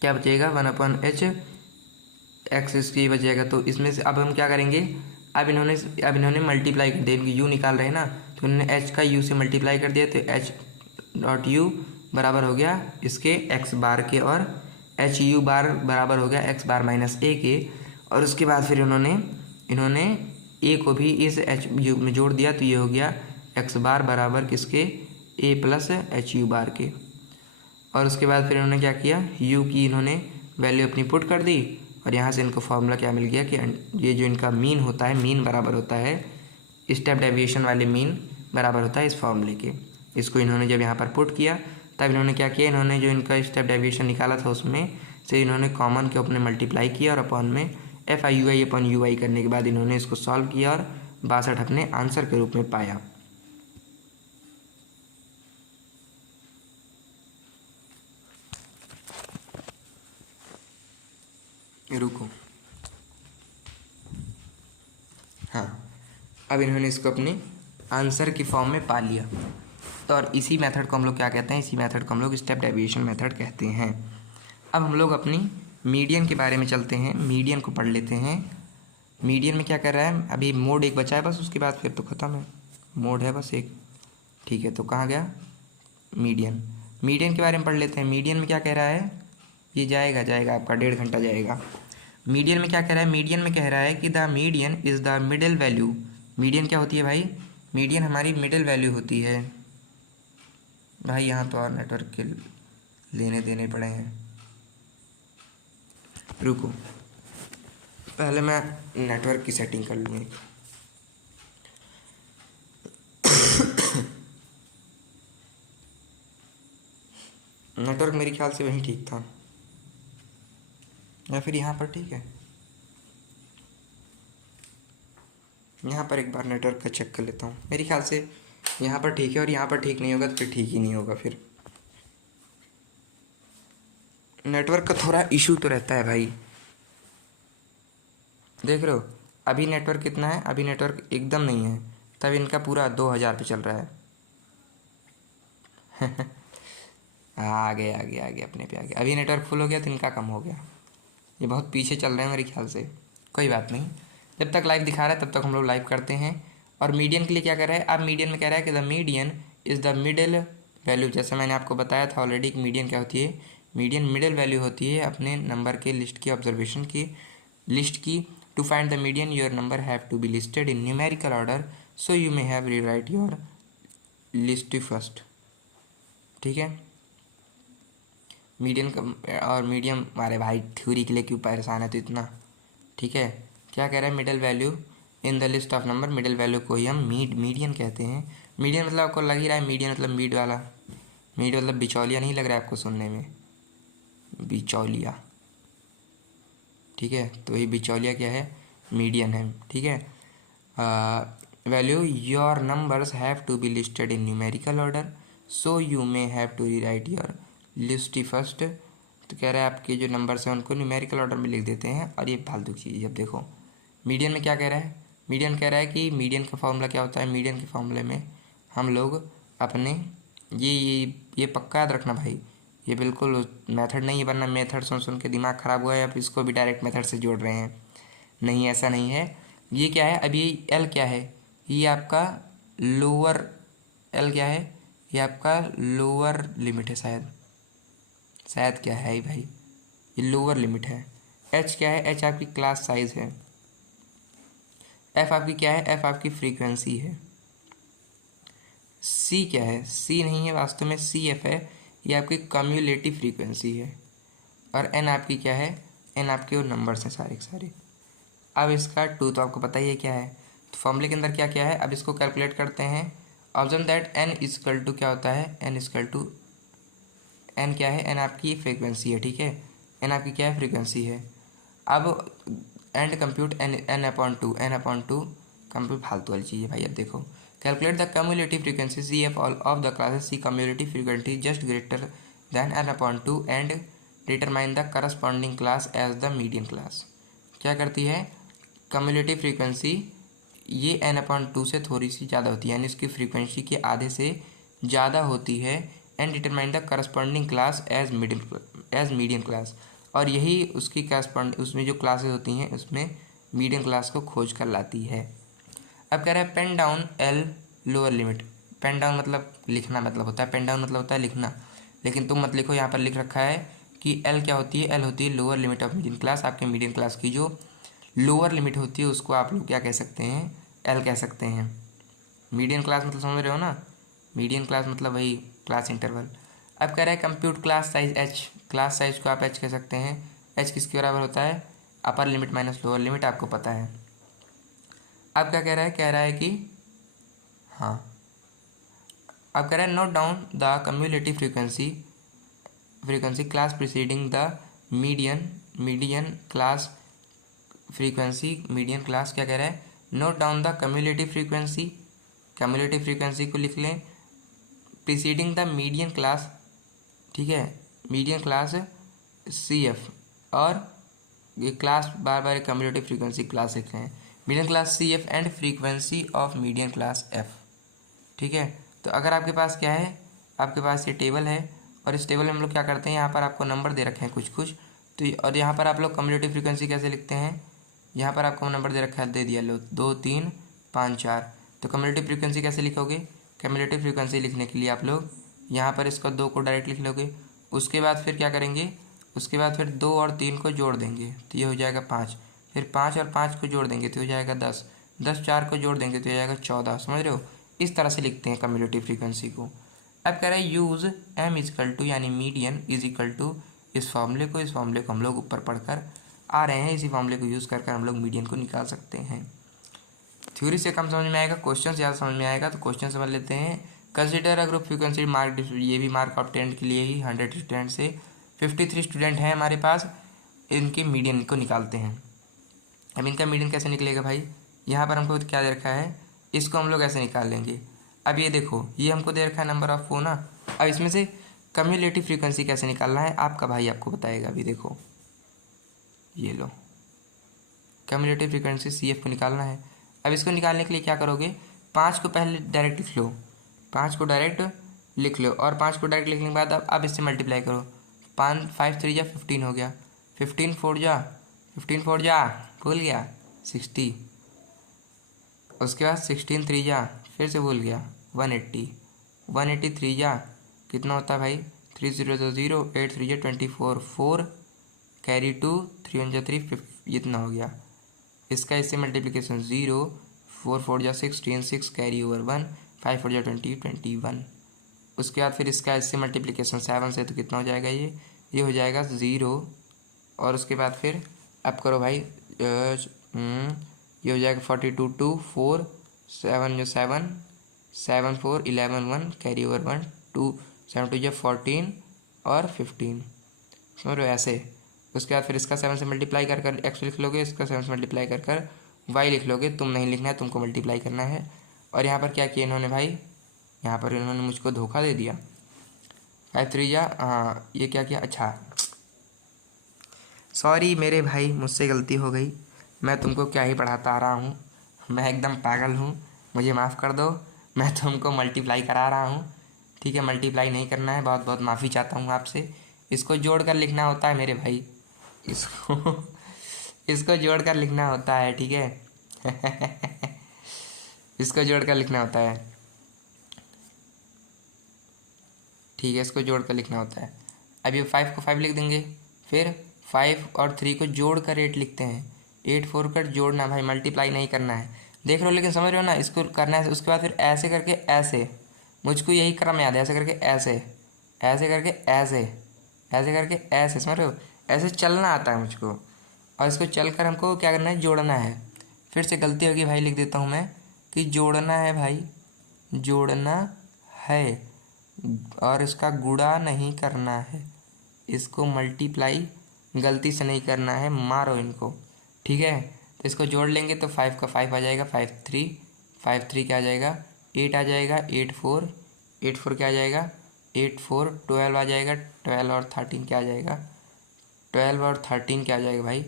क्या बचेगा, 1/h x इसकी बच जाएगा। तो इसमें से अब हम क्या करेंगे, अब इन्होंने मल्टीप्लाई कर दिया, इनकी u निकाल रहे हैं ना, तो इन्होंने h का u से मल्टीप्लाई कर दिया। तो h.u बराबर हो गया इसके x बार के, और h.u बार बराबर हो गया x बार माइनस a के। और उसके बाद फिर इन्होंने a को भी इस h.u में जोड़ दिया, तो ये हो गया x बार बराबर किसके, a प्लस h.u बार के। और उसके बाद फिर इन्होंने क्या किया, u की इन्होंने वैल्यू अपनी पुट कर दी, और यहाँ से इनको फॉर्मूला क्या मिल गया कि ये जो इनका मीन होता है, मीन बराबर होता है स्टेप डेविएशन वाले मीन बराबर होता है इस फॉर्मूले के। इसको इन्होंने जब यहाँ पर पुट किया तब इन्होंने क्या किया, इन्होंने जो इनका स्टेप डेविएशन निकाला था उसमें से इन्होंने कॉमन के अपने मल्टीप्लाई किया और अपॉन में f i u i upon u i करने के बाद इन्होंने इसको सॉल्व किया और 62 अपने आंसर के रूप में पाया। रुको, हाँ, अब इन्होंने इसको अपने आंसर की फॉर्म में पा लिया। तो और इसी मेथड को हम लोग क्या कहते हैं, इसी मेथड को हम लोग स्टेप डेविएशन मेथड कहते हैं। अब हम लोग अपनी मीडियन के बारे में चलते हैं, मीडियन को पढ़ लेते हैं। मीडियन में क्या कर रहा है, अभी मोड 1 बचा है बस, उसके बाद फिर तो ख़त्म है, मोड है बस 1, ठीक है। तो कहाँ गया मीडियन, मीडियन के बारे में पढ़ लेते हैं। मीडियन में क्या कह रहा है, ये जाएगा आपका 1.5 घंटा जाएगा। मीडियन में क्या कह रहा है, मीडियन में कह रहा है कि the median is the middle value. Median क्या होती है भाई, मीडियन हमारी मिडिल वैल्यू होती है, भाई यहाँ तो और नेटवर्क के लेने देने पड़े हैं। रुको, पहले मैं नेटवर्क की सेटिंग कर लूँ एक। नेटवर्क मेरे ख्याल से वहीं ठीक था, या फिर यहाँ पर ठीक है। यहाँ पर एक बार नेटवर्क का चेक कर लेता हूँ। मेरे ख्याल से यहाँ पर ठीक है, और यहाँ पर ठीक नहीं होगा तो फिर ठीक ही नहीं होगा। फिर नेटवर्क का थोड़ा इशू तो रहता है भाई। देख रहे हो अभी नेटवर्क कितना है, अभी नेटवर्क एकदम नहीं है, तब इनका पूरा 2000 पे चल रहा है। आगे आगे आगे अपने पे आगे। अभी नेटवर्क फुल हो गया तो इनका कम हो गया। ये बहुत पीछे चल रहे हैं मेरे ख्याल से। कोई बात नहीं, जब तक लाइव दिखा रहा है तब तक हम लोग लाइव करते हैं। और मीडियन के लिए क्या कर रहा है, अब मीडियन में कह रहा है कि the median is the middle value. जैसे मैंने आपको बताया था ऑलरेडी कि मीडियन क्या होती है। मीडियन मिडिल वैल्यू होती है अपने नंबर के लिस्ट की, ऑब्जर्वेशन की लिस्ट की। To find the median your number have to be listed in numerical order, so you may have rewrite your list first. ठीक है, मीडियन का और मीडियम। अरे भाई थ्योरी के लिए क्यों परेशान है तो इतना। ठीक है, क्या कह रहा है, middle value in the list of number. Middle value को ही हम मीडियन कहते हैं। मीडियन मतलब आपको लग ही रहा है मीडियन मतलब मीड वाला। मीड मतलब बिचौलिया नहीं लग रहा है आपको सुनने में, बिचौलिया। ठीक है, तो ये बिचौलिया क्या है, मीडियन है। ठीक है, value your numbers have to be listed in numerical order, so you may have to rewrite your list first. तो कह रहा है आपके जो नंबर्स हैं उनको न्यूमेरिकल ऑर्डर में लिख देते हैं। और ये फालतू की चीज़। अब देखो मीडियन में क्या कह रहा है, मीडियन कह रहा है कि मीडियन का फॉर्मूला क्या होता है। मीडियन के फॉर्मूले में हम लोग अपने ये पक्का याद रखना भाई, ये बिल्कुल मेथड नहीं है, वरना मेथड सुन सुन के दिमाग ख़राब हुआ है। अब इसको भी डायरेक्ट मेथड से जोड़ रहे हैं, नहीं ऐसा नहीं है। ये क्या है, अभी एल क्या है, ये आपका लोअर एल क्या है, ये आपका लोअर लिमिट है शायद क्या है भाई, ये लोअर लिमिट है। एच क्या है, एच आपकी क्लास साइज है। एफ आपकी क्या है, एफ आपकी फ्रीक्वेंसी है। सी क्या है, सी नहीं है वास्तव में, सी एफ है, ये आपकी कम्युलेटिव फ्रीक्वेंसी है। और एन आपकी क्या है, एन आपके वो नंबर्स हैं सारे के सारे। अब इसका टू तो आपको पता ही है क्या है, तो फॉर्मूले के अंदर क्या क्या है। अब इसको कैलकुलेट करते हैं। Observe that N is equal to क्या होता है, एन इजकल टू, एन क्या है, एन आपकी फ्रीक्वेंसी है। ठीक है, एन आपकी क्या है, फ्रीक्वेंसी है। अब and compute N upon two, N upon two compute फालतू वाली चीज़ है भाई। अब देखो calculate the cumulative frequency C F all of the classes C cumulative frequency just greater than N upon two and determine the corresponding class as the median class. क्या करती है, कम्युलेटिव फ्रीक्वेंसी ये एन अपॉन टू से थोड़ी सी ज़्यादा होती है, यानी इसकी फ्रीक्वेंसी के आधे से ज़्यादा होती है। And determine the corresponding class as median class, और यही उसकी करस्पॉन्ड उसमें जो क्लासेस होती हैं उसमें मीडियन क्लास को खोज कर लाती है। अब कह रहा है pen down L lower limit. Pen down मतलब लिखना मतलब होता है, पेन डाउन मतलब होता है लिखना, लेकिन तुम मत लिखो, यहाँ पर लिख रखा है कि एल क्या होती है, एल होती है lower limit of median class. आपके मीडियन क्लास की जो लोअर लिमिट होती है उसको आप लोग क्या कह सकते हैं, एल कह सकते हैं। मीडियन क्लास मतलब समझ रहे हो ना, मीडियन क्लास मतलब वही क्लास इंटरवल। अब कह रहा है compute class size H, class size को आप एच कह सकते हैं। एच किसके बराबर होता है, upper limit minus lower limit, आपको पता है। अब क्या कह रहा है कि हाँ, अब कह रहा है note down the cumulative frequency class preceding the median class frequency. Median class क्या कह रहा है, note down the cumulative frequency को लिख लें प्रीसीडिंग द मीडियन क्लास। ठीक है, मीडियन क्लास सी एफ, और ये क्लास बार बार कम्युलेटिव फ्रीक्वेंसी क्लास लिख रहे हैं, median class C F and frequency of median class F. ठीक है, तो अगर आपके पास क्या है, आपके पास ये टेबल है, और इस टेबल में हम लोग क्या करते हैं, यहाँ पर आपको नंबर दे रखे हैं कुछ तो और यहाँ पर आप लोग कम्युलेटिव फ्रीक्वेंसी कैसे लिखते हैं, यहाँ पर आपको नंबर दे रखा है, दे दिया लो 2 3 5 4। तो कम्युलेटिव फ्रीक्वेंसी कैसे लिखोगे, कम्युलेटिव फ्रीक्वेंसी लिखने के लिए आप लोग यहाँ पर इसको 2 को डायरेक्ट लिख लोगे। उसके बाद फिर क्या करेंगे, उसके बाद फिर 2 और 3 को जोड़ देंगे तो ये हो जाएगा 5, फिर 5 और 5 को जोड़ देंगे तो हो जाएगा 10, 10 4 को जोड़ देंगे तो हो जाएगा 14। समझ रहे हो, इस तरह से लिखते हैं कम्युलेटिव फ्रीक्वेंसी को। अब कह रहा है यूज़ m इजकल टू यानी मीडियन इज इक्वल टू इस फॉर्मूले को हम लोग ऊपर पढ़कर आ रहे हैं, इसी फॉर्मूले को यूज़ कर हम लोग मीडियन को निकाल सकते हैं। थ्योरी से कम समझ में आएगा, क्वेश्चन से ज़्यादा समझ में आएगा, तो क्वेश्चन समझ लेते हैं। Consider a group frequency mark, ये भी मार्क ऑफ 10 के लिए ही 100 स्टूडेंट से 53 स्टूडेंट हैं हमारे पास, इनके मीडियन को निकालते हैं। अब इनका मीडियन कैसे निकलेगा भाई, यहाँ पर हमको क्या दे रखा है, इसको हम लोग ऐसे निकाल लेंगे। अब ये देखो, ये हमको दे रखा है नंबर ऑफ फोर ना, अब इसमें से कम्युलेटिव फ्रीक्वेंसी कैसे निकालना है आपका भाई आपको बताएगा। अभी देखो ये लो, कम्युलेटिव फ्रीक्वेंसी CF को निकालना है। अब इसको निकालने के लिए क्या करोगे, 5 को पहले डायरेक्ट लिख लो, 5 को डायरेक्ट लिख लो, और 5 को डायरेक्ट लिखने के बाद अब इससे मल्टीप्लाई करो। 5 5 3 जा 15 हो गया, 15 4 जा भूल गया 60, उसके बाद 16 3 जा फिर से भूल गया 180, 183 जा कितना होता है भाई, 3 0 0 8 3 जा 24, 4 कैरी 2 3 1 जा 3 इतना हो गया। इसका इससे मल्टीप्लिकेशन 0, 4 4 जा 16 6 कैरी ओवर 1, 5 4 जा 20 21। उसके बाद फिर इसका इससे मल्टीप्लिकेशन 7 से, तो कितना हो जाएगा ये हो जाएगा 0। और उसके बाद फिर अब करो भाई, ये हो जाएगा 42 2 4 7 जो 7 7 4 11 1 कैरी ओवर 1 2 7 2 जो 14 और 15, समझ रहे हो ऐसे। उसके बाद फिर इसका 7 से मल्टीप्लाई कर कर एक्स लिख लोगे, इसका 7 से मल्टीप्लाई कर कर वाई लिख लोगे, तुम नहीं लिखना है, तुमको मल्टीप्लाई करना है। और यहाँ पर क्या किया इन्होंने भाई, यहाँ पर इन्होंने मुझको धोखा दे दिया, 5 3 जा, हाँ ये क्या किया, अच्छा सॉरी मेरे भाई मुझसे गलती हो गई, मैं तुमको क्या ही पढ़ाता आ रहा हूँ, मैं एकदम पागल हूँ, मुझे माफ़ कर दो, मैं तुमको मल्टीप्लाई करा रहा हूँ, ठीक है। मल्टीप्लाई नहीं करना है, बहुत बहुत माफ़ी चाहता हूँ आपसे। इसको जोड़ कर लिखना होता है मेरे भाई, इसको जोड़ कर लिखना होता है, ठीक है। इसको जोड़ कर लिखना होता है, ठीक है, इसको जोड़ कर लिखना होता है। अब ये 5 को 5 लिख देंगे, फिर 5 और 3 को जोड़ कर 8 लिखते हैं, 8 4 कर जोड़ना भाई, मल्टीप्लाई नहीं करना है, देख रहे हो, लेकिन समझ रहे हो ना, इसको करना है। उसके बाद फिर ऐसे करके ऐसे, मुझको यही क्रम याद है, ऐसे करके ऐसे, ऐसे करके ऐसे, ऐसे करके ऐसे, समझ रहे हो, ऐसे चलना आता है मुझको। और इसको चल कर हमको क्या करना है, जोड़ना है। फिर से गलती होगी भाई, लिख देता हूँ मैं कि जोड़ना है भाई, जोड़ना है, और इसका गुणा नहीं करना है, इसको मल्टीप्लाई गलती से नहीं करना है, मारो इनको, ठीक है। तो इसको जोड़ लेंगे तो 5 का 5 आ जाएगा, 5 3 क्या आ जाएगा, 8 आ जाएगा, 8 4 क्या आ जाएगा, 8 4 12 आ जाएगा, 12 और 13 क्या आ जाएगा, 12 और 13 क्या आ जाएगा भाई,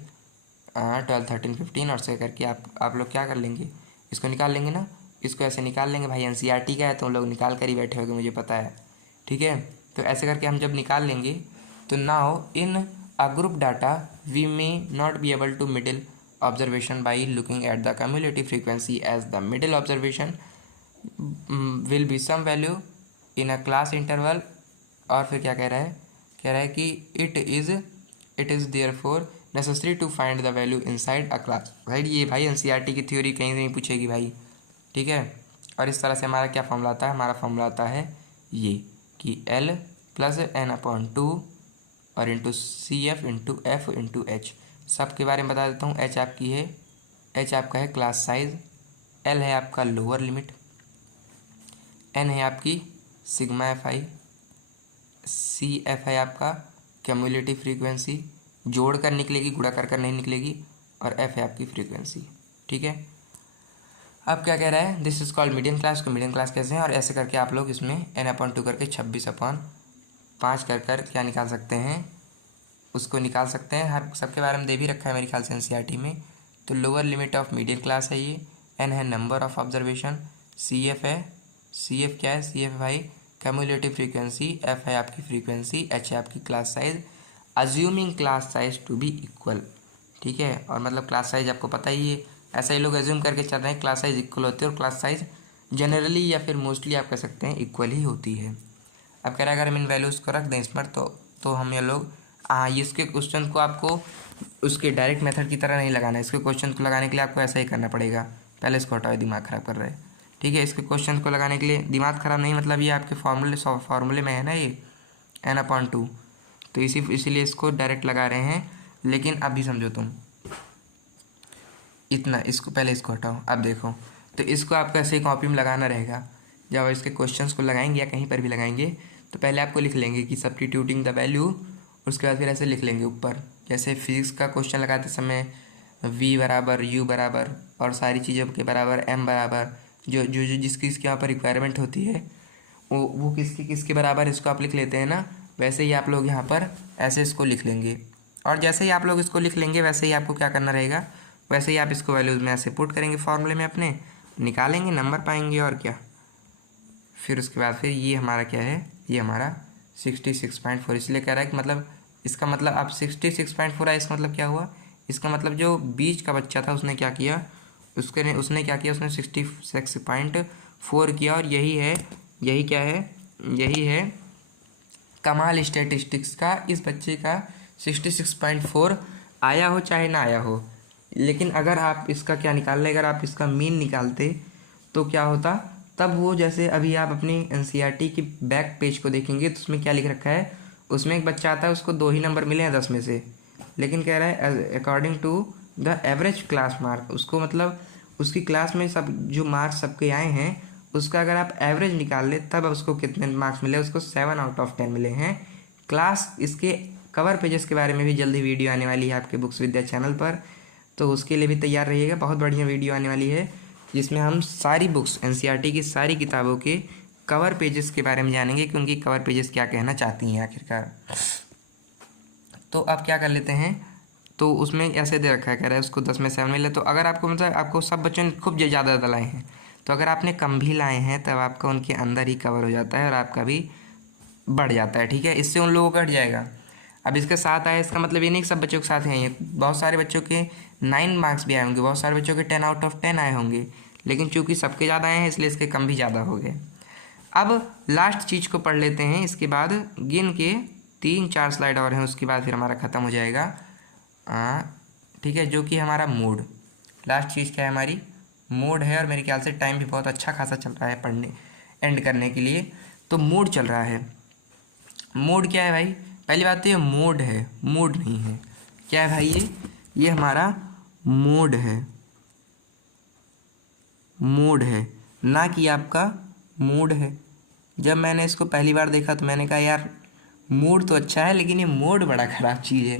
12 13 15। और से करके आप लोग क्या कर लेंगे, इसको निकाल लेंगे ना, इसको ऐसे निकाल लेंगे भाई, NCERT का है तो लोग निकाल कर ही बैठे होंगे, मुझे पता है, ठीक है। तो ऐसे करके हम जब निकाल लेंगे तो now in a group data we may not be able to middle observation by looking at the cumulative frequency as the middle observation will be some value in a class interval. और फिर क्या कह रहा है कि it is therefore necessary to find the value inside a class. भाई ये भाई NCERT की थ्योरी कहीं नहीं पूछेगी भाई, ठीक है। और इस तरह से हमारा क्या फॉर्मूला आता है, हमारा फॉर्मूला आता है ये कि L + n/2 और into CF into F into H। सब के बारे में बता देता हूँ। H आपकी है, H आपका है क्लास साइज, L है आपका लोअर लिमिट, N है आपकी सिग्मा FI, CF है आपका क्यूमुलेटिव फ्रीक्वेंसी, जोड़ कर निकलेगी, गुणा कर नहीं निकलेगी, और F है आपकी फ्रीक्वेंसी, ठीक है। अब क्या कह रहा है, this is called median class को मीडियन क्लास कैसे हैं, और ऐसे करके आप लोग इसमें n/2 करके 26/5 कर क्या निकाल सकते हैं, उसको निकाल सकते हैं। हर सबके बारे में दे भी रखा है मेरे ख्याल से NCERT में। तो lower limit of median class है ये, N है नंबर ऑफ ऑब्जर्वेशन, CF है, CF क्या है, CF भाई क्यूमुलेटिव फ्रीक्वेंसी, F है आपकी फ्रीक्वेंसी, H है आपकी class size, assuming class size to be equal, ठीक है। और मतलब क्लास साइज आपको पता ही है, ऐसा ही लोग एज्यूम करके चल रहे हैं क्लास साइज इक्वल होती है, और क्लास साइज जनरली या फिर मोस्टली आप कह सकते हैं इक्वल ही होती है। अब कह रहा है अगर हम इन वैल्यूज़ को रख दें इस पर तो हम ये लोग इसके क्वेश्चन को आपको उसके डायरेक्ट मेथड की तरह नहीं लगाना है, इसके क्वेश्चन को लगाने के लिए आपको ऐसा ही करना पड़ेगा। पहले इसको हटाओ, दिमाग ख़राब कर रहे हैं। ठीक है। इसके क्वेश्चन को लगाने के लिए दिमाग ख़राब नहीं, मतलब ये आपके फार्मूले में है ना, ये n/2, तो इसीलिए इसको डायरेक्ट लगा रहे हैं। लेकिन अब भी समझो तुम इतना, इसको पहले इसको हटाओ। अब देखो, तो इसको आपको ऐसे ही कॉपी में लगाना रहेगा। जब आप इसके क्वेश्चंस को लगाएंगे या कहीं पर भी लगाएंगे तो पहले आपको लिख लेंगे कि सब्स्टिट्यूटिंग द वैल्यू, उसके बाद फिर ऐसे लिख लेंगे ऊपर, जैसे फिजिक्स का क्वेश्चन लगाते समय v बराबर u बराबर और सारी चीज़ों के बराबर m बराबर, जो जो जो जिसकी यहाँ पर रिक्वायरमेंट होती है वो किसके बराबर इसको आप लिख लेते हैं ना, वैसे ही आप लोग यहाँ पर ऐसे इसको लिख लेंगे। और जैसे ही आप लोग इसको लिख लेंगे वैसे ही आपको क्या करना रहेगा, वैसे ही आप इसको वैल्यूज़ में ऐसे पुट करेंगे, फार्मूले में अपने निकालेंगे, नंबर पाएंगे और क्या। फिर उसके बाद फिर ये हमारा क्या है, ये हमारा 66.4 इसलिए कह रहा है कि मतलब इसका मतलब अब 66.4 है, इसका मतलब क्या हुआ, इसका मतलब जो बीच का बच्चा था उसने क्या किया, उसने क्या किया, उसने 66.4 किया। और यही क्या है, यही है कमाल स्टैटिस्टिक्स का। इस बच्चे का 66.4 आया हो चाहे ना आया हो, लेकिन अगर आप इसका क्या निकाल लें, अगर आप इसका मीन निकालते तो क्या होता, तब वो जैसे अभी आप अपनी एनसीईआरटी की बैक पेज को देखेंगे तो उसमें क्या लिख रखा है, उसमें एक बच्चा आता है उसको 2 ही नंबर मिले हैं 10 में से, लेकिन कह रहा है according to the average class mark, उसको मतलब उसकी क्लास में सब जो मार्क्स सबके आए हैं उसका अगर आप एवरेज निकाल ले तब उसको कितने मार्क्स मिले, उसको 7/10 मिले हैं। क्लास इसके कवर पेजेस के बारे में भी जल्दी वीडियो आने वाली है आपके बुक्स विद्या चैनल पर, तो उसके लिए भी तैयार रहिएगा। बहुत बढ़िया वीडियो आने वाली है जिसमें हम सारी बुक्स एनसीईआरटी की सारी किताबों के कवर पेजेस के बारे में जानेंगे कि उनकी कवर पेजेस क्या कहना चाहती हैं आखिरकार। तो आप क्या कर लेते हैं, तो उसमें ऐसे दे रखा है, कह रहा है उसको 10 में 7 मिले। तो अगर आपको मतलब आपको सब बच्चों ने खूब ज़्यादा लाए हैं, तो अगर आपने कम भी लाए हैं तब आपका उनके अंदर ही कवर हो जाता है और आपका भी बढ़ जाता है, ठीक है, इससे उन लोगों का हट जाएगा। अब इसके साथ आए, इसका मतलब ये नहीं कि सब बच्चों के साथ ही आए, बहुत सारे बच्चों के 9 मार्क्स भी आए होंगे, बहुत सारे बच्चों के 10/10 आए होंगे, लेकिन चूंकि सबके ज़्यादा आए हैं इसलिए इसके कम भी ज़्यादा हो गए। अब लास्ट चीज़ को पढ़ लेते हैं, इसके बाद गिन के 3-4 स्लाइड और हैं, उसके बाद फिर हमारा ख़त्म हो जाएगा, ठीक है, जो कि हमारा मूड। लास्ट चीज़ क्या है, हमारी मूड है। और मेरे ख्याल से टाइम भी बहुत अच्छा खासा चल रहा है पढ़ने एंड करने के लिए, तो मूड चल रहा है। मूड क्या है भाई, पहली बात तो ये मूड है, मूड नहीं है, क्या है भाई, ये हमारा मूड है, मूड है, ना कि आपका मूड है। जब मैंने इसको पहली बार देखा तो मैंने कहा यार मूड तो अच्छा है लेकिन ये मूड बड़ा ख़राब चीज़ है,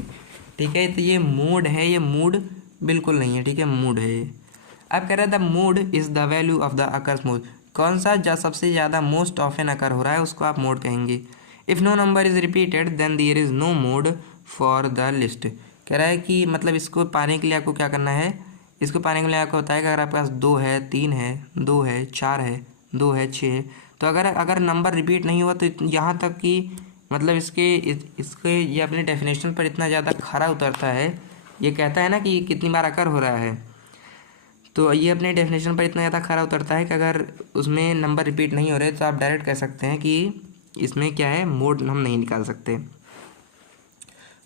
ठीक है, तो ये मूड है, ये मूड बिल्कुल नहीं है, ठीक है, मूड है ये। अब कह रहा है the mood is the value of the occurs most, कौन सा सबसे ज़्यादा मोस्ट ऑफन अकर हो रहा है उसको आप मोड कहेंगे। If no number is repeated then there is no mode for the list. कह रहा है कि मतलब इसको पाने के लिए आपको क्या करना है, इसको पाने के लिए आपको होता है कि अगर आपके पास 2 है, 3 है, 2 है, 4 है, 2 है, 6 है, तो अगर नंबर रिपीट नहीं हुआ तो यहाँ तक कि मतलब इसके ये अपने डेफिनेशन पर इतना ज़्यादा खरा उतरता है, ये कहता है ना कि कितनी बार अकर हो रहा है, तो ये अपने डेफिनेशन पर इतना ज़्यादा खरा उतरता है कि अगर उसमें नंबर रिपीट नहीं हो रहे तो आप डायरेक्ट कह सकते हैं कि इसमें क्या है, मोड हम नहीं निकाल सकते।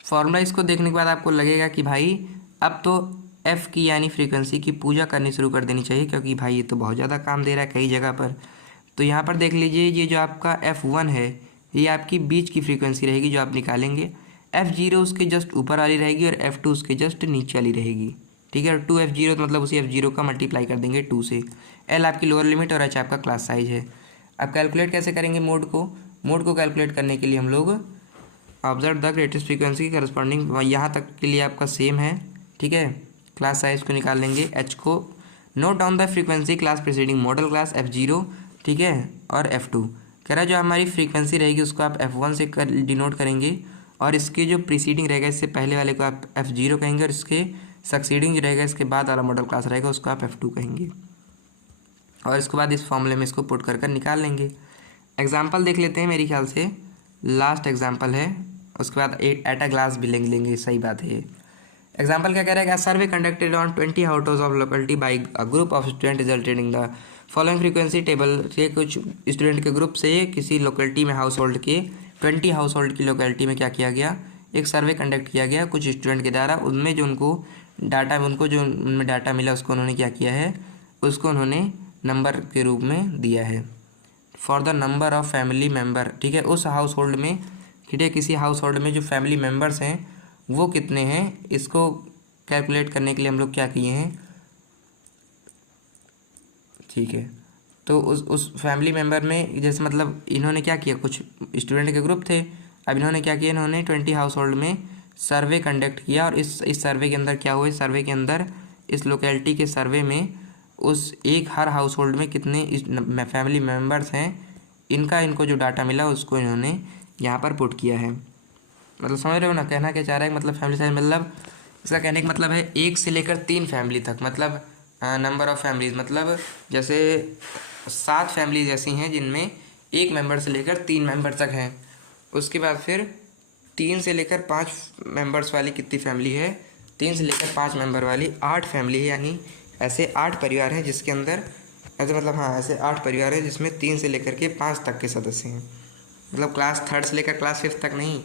फॉर्मूला इसको देखने के बाद आपको लगेगा कि भाई अब तो एफ़ की यानी फ्रीक्वेंसी की पूजा करनी शुरू कर देनी चाहिए, क्योंकि भाई ये तो बहुत ज़्यादा काम दे रहा है कई जगह पर। तो यहाँ पर देख लीजिए, ये जो आपका F1 है ये आपकी बीच की फ्रीक्वेंसी रहेगी जो आप निकालेंगे, F0 उसके जस्ट ऊपर वाली रहेगी और F2 उसके जस्ट नीचे वाली रहेगी, ठीक है। 2F0 तो मतलब उसी F0 का मल्टीप्लाई कर देंगे 2 से। L आपकी लोअर लिमिट और H आपका क्लास साइज है। अब कैलकुलेट कैसे करेंगे मोड को, मोड को कैलकुलेट करने के लिए हम लोग ऑब्जर्व द ग्रेटेस्ट फ्रीक्वेंसी की करस्पॉन्डिंग, यहाँ तक के लिए आपका सेम है, ठीक है। क्लास साइज को निकाल लेंगे, H को note down the frequency class preceding model class F0, ठीक है, और F2। कह रहा है जो हमारी फ्रीक्वेंसी रहेगी उसको आप F1 से डिनोट करेंगे और इसके जो प्रीसीडिंग रहेगा इससे पहले वाले को आप F0 कहेंगे और इसके सक्सीडिंग जो रहेगा इसके बाद वाला मॉडल क्लास रहेगा उसको आप F2 कहेंगे। और इसके बाद इस फॉर्मूले में इसको पुट कर निकाल लेंगे। एग्जाम्पल देख लेते हैं, मेरे ख्याल से लास्ट एग्जाम्पल है, उसके बाद एट अ ग्लास भी लेंगे, सही बात है। एग्जाम्पल क्या कह रहा है, सर्वे conducted on 20 houses of locality by a group of student resulted in the following frequency table. से कुछ स्टूडेंट के ग्रुप से किसी लोकेलिटी में हाउस होल्ड के 20 हाउस होल्ड की लोकेलिटी में क्या किया गया, एक सर्वे कंडक्ट किया गया कुछ स्टूडेंट के द्वारा। उनमें जो उनको डाटा जो उनमें डाटा मिला उसको उन्होंने क्या किया है, उसको उन्होंने नंबर के रूप में दिया है। For the number of family member, ठीक है, उस हाउस होल्ड में, ठीक है, किसी हाउस होल्ड में जो फैमिली मेम्बर्स हैं वो कितने हैं, इसको कैलकुलेट करने के लिए हम लोग क्या किए हैं, ठीक है। तो उस फैमिली मेम्बर में जैसे मतलब इन्होंने क्या किया, कुछ स्टूडेंट के ग्रुप थे, अब इन्होंने क्या किया, इन्होंने 20 हाउस होल्ड में सर्वे कंडक्ट किया और इस सर्वे के अंदर क्या हुआ, इस सर्वे के अंदर, इस लोकेलिटी के सर्वे में उस एक हर हाउस होल्ड में कितने फैमिली मेम्बर्स हैं, इनको जो डाटा मिला उसको इन्होंने यहाँ पर पुट किया है। मतलब समझ रहे हो ना, कहना क्या चाह रहा है, मतलब फैमिली साइज, मतलब इसका कहने का मतलब है 1 से लेकर 3 फैमिली तक, मतलब नंबर ऑफ़ फैमिलीज़, मतलब जैसे 7 फैमिलीज ऐसी हैं जिनमें 1 मेंबर से लेकर 3 मेंबर तक हैं। उसके बाद फिर 3 से लेकर 5 मेंबर्स वाली कितनी फैमिली है, 3 से लेकर 5 मेंबर वाली 8 फैमिली है, यानी ऐसे 8 परिवार हैं जिसके अंदर, ऐसे मतलब हाँ, ऐसे 8 परिवार हैं जिसमें 3 से लेकर के 5 तक के सदस्य हैं। मतलब क्लास 3rd से लेकर क्लास 5th तक नहीं,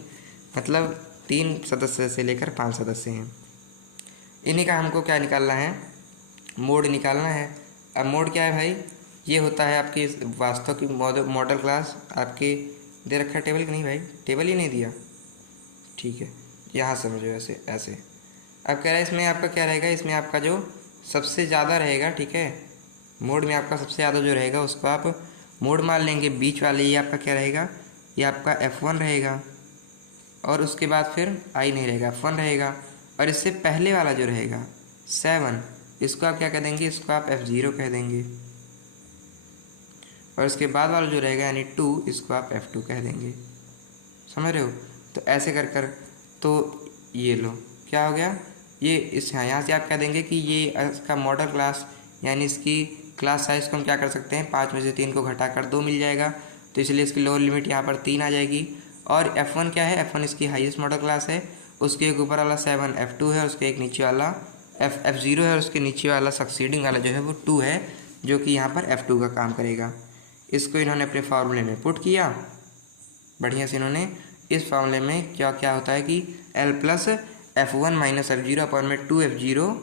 मतलब 3 सदस्य से लेकर 5 सदस्य हैं। इन्हीं का हमको क्या निकालना है, मोड निकालना है। अब मोड क्या है भाई, ये होता है आपकी वास्तव की मॉडल क्लास, आपके दे रखा है टेबल कि नहीं भाई, टेबल ही नहीं दिया, ठीक है, यहाँ समझो ऐसे ऐसे। अब कह रहा है इसमें आपका क्या रहेगा, इसमें आपका जो सबसे ज़्यादा रहेगा, ठीक है, मोड में आपका सबसे ज़्यादा जो रहेगा उसको आप मोड मान लेंगे। बीच वाले ये आपका क्या रहेगा, ये आपका F1 रहेगा, और उसके बाद फिर आई नहीं रहेगा, F1 रहेगा, और इससे पहले वाला जो रहेगा 7, इसको आप क्या कह देंगे, इसको आप F0 कह देंगे, और इसके बाद वाला जो रहेगा यानी 2, इसको आप F2 कह देंगे। समझ रहे हो, तो ऐसे कर कर, तो ये लो क्या हो गया, ये इस यहाँ से आप कह देंगे कि ये इसका मॉडल क्लास, यानी इसकी क्लास साइज़ को हम क्या कर सकते हैं, 5 में से 3 को घटाकर 2 मिल जाएगा, तो इसलिए इसकी लोअर लिमिट यहाँ पर 3 आ जाएगी। और F1 क्या है, F1 इसकी हाईएस्ट मॉडल क्लास है, उसके एक ऊपर वाला 7 F2 है, उसके एक नीचे वाला F0 है, और उसके नीचे वाला सक्सीडिंग वाला जो है वो 2 है, जो कि यहाँ पर F2 का काम करेगा। इसको इन्होंने अपने फार्मूले में पुट किया बढ़िया से। इन्होंने इस फार्मूले में क्या क्या होता है कि L plus F1 minus F0 upon में 2F0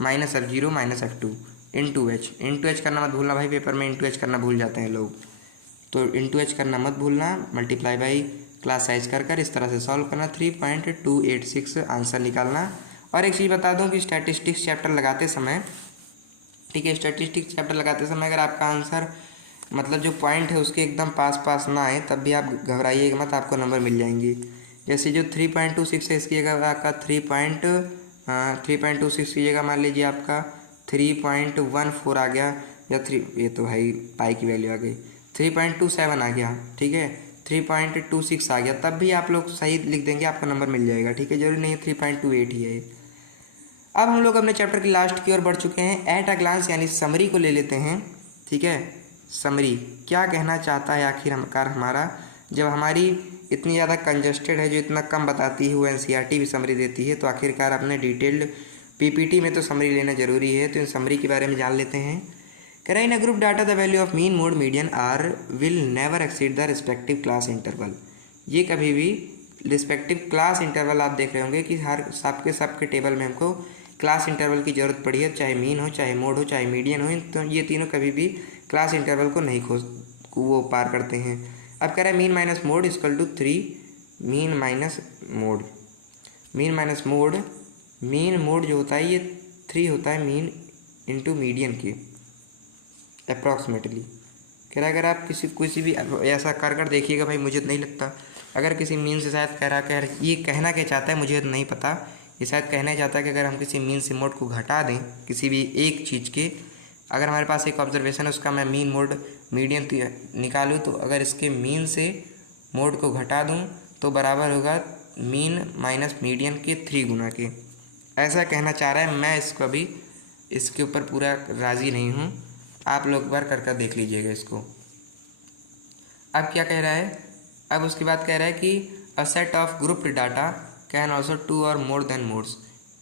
minus F0 minus F2 into H करना मत भूलना भाई, पेपर में इंटू एच करना भूल जाते हैं लोग, तो इंटू एच करना मत भूलना, मल्टीप्लाई बाई क्लास साइज कर इस तरह से सॉल्व करना, 3.286 आंसर निकालना। और एक चीज़ बता दूं कि स्टैटिस्टिक्स चैप्टर लगाते समय, ठीक है, स्टैटिस्टिक्स चैप्टर लगाते समय अगर आपका आंसर मतलब जो पॉइंट है उसके एकदम पास ना आए तब भी आप घबराइएगा मत, आपको नंबर मिल जाएंगे। जैसे जो 3.26 है इसकी जगह आपका 3.26 की जगह मान लीजिए आपका 3.14 आ गया, या 3, ये तो भाई पाई की वैल्यू आ गई, 3.27 आ गया, ठीक है, 3.26 आ गया, तब भी आप लोग सही लिख देंगे, आपका नंबर मिल जाएगा, ठीक है, जरूरी नहीं है 3.28 ही है। अब हम लोग अपने चैप्टर की लास्ट की ओर बढ़ चुके हैं। एट अ ग्लांस यानी समरी को ले लेते हैं, ठीक है। समरी क्या कहना चाहता है आखिरकार हमारा, जब हमारी इतनी ज़्यादा कंजस्टेड है जो इतना कम बताती है, वो NCERT भी समरी देती है, तो आखिरकार अपने डिटेल्ड PPT में तो समरी लेना जरूरी है, तो इन समरी के बारे में जान लेते हैं। कह रहा in a group data the value of mean mode median are will never exceed the respective class interval. ये कभी भी रिस्पेक्टिव क्लास इंटरवल आप देख रहे होंगे कि हर सबके टेबल में हमको क्लास इंटरवल की ज़रूरत पड़ी है, चाहे मीन हो, चाहे मोड हो, चाहे मीडियन हो, तो ये तीनों कभी भी क्लास इंटरवल को नहीं वो पार करते हैं। अब कह रहा है mean minus mode equal to 3 mean minus mode, mean minus mode, mean mode जो होता है ये 3 होता है मीन इंटू मीडियन के अप्रॉक्सीमेटली। कह रहा है अगर आप किसी भी ऐसा कर देखिएगा भाई, मुझे तो नहीं लगता, अगर किसी मीन से शायद ये कहना क्या चाहता है मुझे तो नहीं पता, ये शायद कहना चाहता है कि अगर हम किसी मीन से मोड को घटा दें किसी भी एक चीज़ के, अगर हमारे पास एक ऑब्जर्वेशन है उसका मैं मीन मोड मीडियन निकालूँ, तो अगर इसके मीन से मोड को घटा दूँ तो बराबर होगा मीन माइनस मीडियन के 3 गुना के, ऐसा कहना चाह रहा है। मैं इसको अभी इसके ऊपर पूरा राज़ी नहीं हूँ, आप लोग बार कर देख लीजिएगा इसको। अब क्या कह रहा है, अब उसके बाद कह रहा है कि अ set of grouped data can also 2 और मोर देन मोड्स।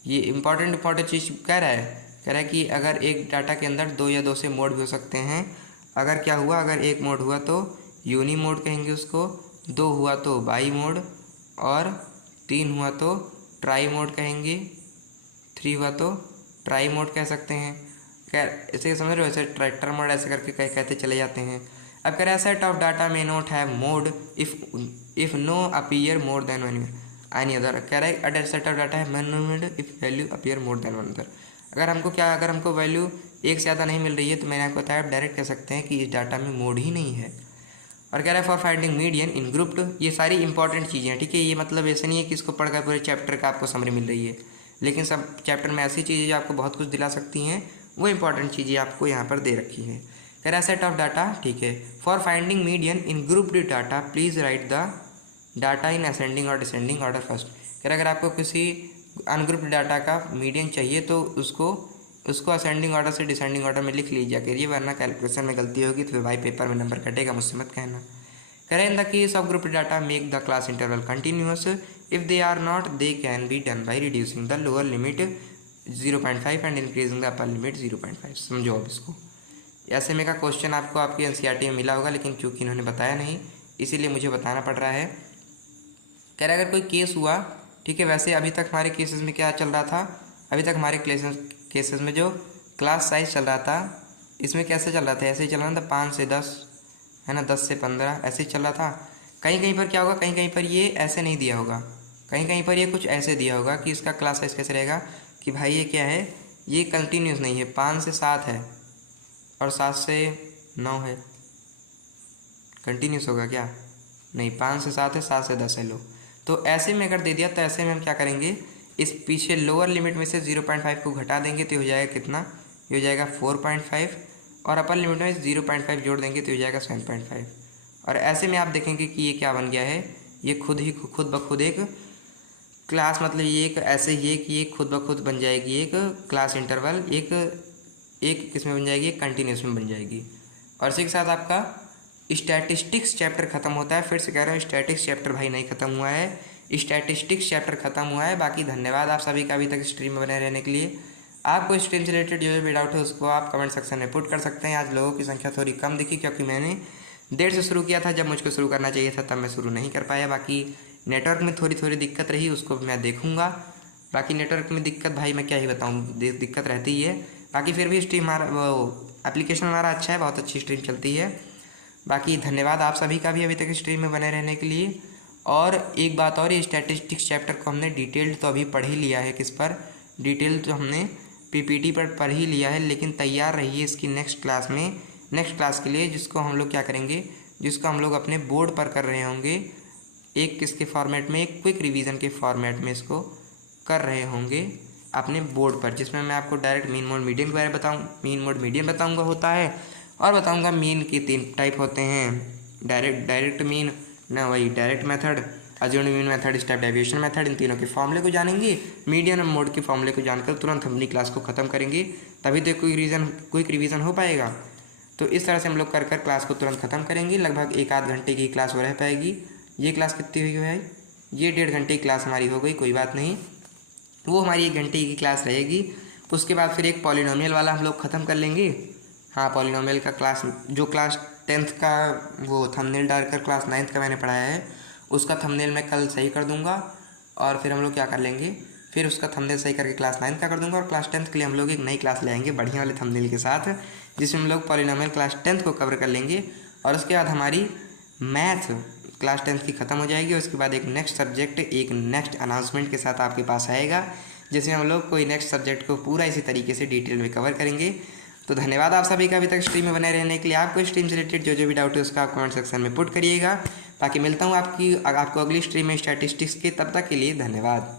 ये इंपॉर्टेंट चीज़ कह रहा है कि अगर एक डाटा के अंदर 2 या 2 से मोड भी हो सकते हैं। अगर क्या हुआ, अगर एक मोड हुआ तो यूनी मोड कहेंगे उसको, 2 हुआ तो बाई मोड, और 3 हुआ तो ट्राई मोड कहेंगे, 3 हुआ तो ट्राई मोड कह सकते हैं। इसे समझ रहे हो, ऐसे ट्रैक्टर मोड ऐसे करके कहते चले जाते हैं। अब कह रहा है set of data may not have mode if no appear more than one any other. कह रहा है अ सेट ऑफ डाटा है mode if value appear more than one other. अगर हमको वैल्यू एक से ज़्यादा नहीं मिल रही है तो मैंने आपको बताया आप डायरेक्ट कह सकते हैं कि इस डाटा में मोड ही नहीं है। और कह रहा है for finding median in grouped, ये सारी इंपॉर्टेंट चीज़ें हैं, ठीक है। ये मतलब ऐसे नहीं है कि इसको पढ़कर पूरे चैप्टर का आपको समरी मिल रही है, लेकिन सब चैप्टर में ऐसी चीज़ें जो आपको बहुत कुछ दिला सकती हैं, वो इंपॉर्टेंट चीज़ें आपको यहाँ पर दे रखी हैं। कह रहा है सेट ऑफ डाटा, ठीक है। For finding median in grouped data please write the data in ascending और डिसेंडिंग ऑर्डर फर्स्ट। कह रहा है अगर आपको किसी अनग्रुप्ड डाटा का मीडियन चाहिए तो उसको असेंडिंग ऑर्डर से डिसेंडिंग ऑर्डर में लिख लीजिए करिए, वरना कैलकुलेशन में गलती होगी तो भाई पेपर में नंबर कटेगा, मुझसे मत कहना। कह रहे हैं in the case of group data make the class interval continuous, if they are not they can be done by reducing the lower limit 0.5 and increasing the upper limit 0.5। समझो अब इसको, ऐसे में का क्वेश्चन आपको आपकी एनसीईआरटी में मिला होगा, लेकिन चूंकि इन्होंने बताया नहीं इसीलिए मुझे बताना पड़ रहा है। कह रहा है अगर कोई केस हुआ, ठीक है, वैसे अभी तक हमारे केसेस में क्या चल रहा था, अभी तक हमारे केसेस में जो क्लास साइज चल रहा था इसमें कैसे चल रहा था, ऐसे ही चल रहा था 5 से 10 है ना, 10 से 15 ऐसे ही चल रहा था। कहीं कहीं पर क्या होगा, कहीं कहीं पर ये ऐसे नहीं दिया होगा, कहीं कहीं पर ये कुछ ऐसे दिया होगा कि इसका क्लास साइज कैसे रहेगा कि भाई ये क्या है, ये कंटिन्यूस नहीं है, 5 से 7 है और 7 से 9 है, कंटिन्यूस होगा क्या, नहीं, 5 से 7 है, 7 से 10 है। लो तो ऐसे में अगर दे दिया तो ऐसे में हम क्या करेंगे, इस पीछे लोअर लिमिट में से 0.5 को घटा देंगे तो हो जाएगा कितना, ये हो जाएगा 4.5 और अपर लिमिट में 0.5 जोड़ देंगे तो हो जाएगा 7.5। और ऐसे में आप देखेंगे कि ये क्या बन गया है, ये खुद ब खुद एक क्लास, मतलब ये एक ऐसे ही है कि ये खुद ब खुद बन जाएगी एक क्लास इंटरवल, एक किस में बन जाएगी, एक कंटिन्यूस में बन जाएगी। और इसी के साथ आपका स्टैटिस्टिक्स चैप्टर खत्म होता है। फिर से कह रहा हूँ स्टैटिक्स चैप्टर भाई नहीं खत्म हुआ है, स्टैटिस्टिक्स चैप्टर खत्म हुआ है। बाकी धन्यवाद आप सभी का अभी तक स्ट्रीम में बने रहने के लिए। आपको स्ट्रीम से रिलेटेड जो भी डाउट है उसको आप कमेंट सेक्शन में पुट कर सकते हैं। आज लोगों की संख्या थोड़ी कम दिखी क्योंकि मैंने देर से शुरू किया था, जब मुझको शुरू करना चाहिए था तब मैं शुरू नहीं कर पाया। बाकी नेटवर्क में थोड़ी दिक्कत रही, उसको मैं देखूँगा। बाकी नेटवर्क में दिक्कत भाई मैं क्या ही बताऊँ, दिक्कत रहती ही है। बाकी फिर भी स्ट्रीम हमारा वो एप्लीकेशन हमारा अच्छा है, बहुत अच्छी स्ट्रीम चलती है। बाकी धन्यवाद आप सभी का भी अभी तक स्ट्रीम में बने रहने के लिए। और एक बात और, ये स्टैटिस्टिक्स चैप्टर को हमने डिटेल्ड तो अभी पढ़ ही लिया है, किस पर, डिटेल्ड तो हमने पीपीटी पर पढ़ ही लिया है, लेकिन तैयार रहिए इसकी नेक्स्ट क्लास के लिए, जिसको हम लोग क्या करेंगे, जिसको हम लोग अपने बोर्ड पर कर रहे होंगे, एक किसके फॉर्मेट में, एक क्विक रिवीजन के फॉर्मेट में इसको कर रहे होंगे अपने बोर्ड पर, जिसमें मैं आपको डायरेक्ट मीन मोड मीडियन के बारे में मीन मोड मीडियन बताऊँगा होता है, और बताऊँगा मीन के 3 टाइप होते हैं, डायरेक्ट मीन ना, वही direct method, assumed mean method, step deviation method. इन तीनों के फॉर्मूले को जानेंगे, मीडियन और मोड के फॉर्मूले को जानकर तुरंत हम अपनी क्लास को ख़त्म करेंगे, तभी तो क्विक रिवीजन हो पाएगा। तो इस तरह से हम लोग कर क्लास को तुरंत ख़त्म करेंगे। लगभग 1 आध घंटे की क्लास हो रह पाएगी। ये क्लास कितनी हुई है, ये 1.5 घंटे की क्लास हमारी हो गई, कोई बात नहीं, वो हमारी 1 घंटे की क्लास रहेगी। उसके बाद फिर एक पॉलिनोमियल वाला हम लोग ख़त्म कर लेंगे। हाँ, पॉलिनोमियल का क्लास, जो क्लास 10th का वो थंबनेल डालकर क्लास 9th का मैंने पढ़ाया है, उसका थंबनेल मैं कल सही कर दूंगा। और फिर हम लोग क्या कर लेंगे, फिर उसका थंबनेल सही करके क्लास 9th का कर दूंगा। और क्लास 10th के लिए हम लोग एक नई क्लास ले आएंगे बढ़िया वाले थंबनेल के साथ, जिसमें हम लोग पॉलिनोमियल क्लास 10th को कवर कर लेंगे। और उसके बाद हमारी मैथ क्लास 10th की ख़त्म हो जाएगी। उसके बाद एक नेक्स्ट सब्जेक्ट, एक नेक्स्ट अनाउंसमेंट के साथ आपके पास आएगा, जिसमें हम लोग कोई नेक्स्ट सब्जेक्ट को पूरा इसी तरीके से डिटेल में कवर करेंगे। तो धन्यवाद आप सभी का अभी तक स्ट्रीम में बने रहने के लिए। आपको स्ट्रीम से रिलेटेड जो भी डाउट है उसका आप कमेंट सेक्शन में पुट करिएगा। बाकी मिलता हूँ आपको अगली स्ट्रीम में स्टैटिस्टिक्स के, तब तक के लिए धन्यवाद।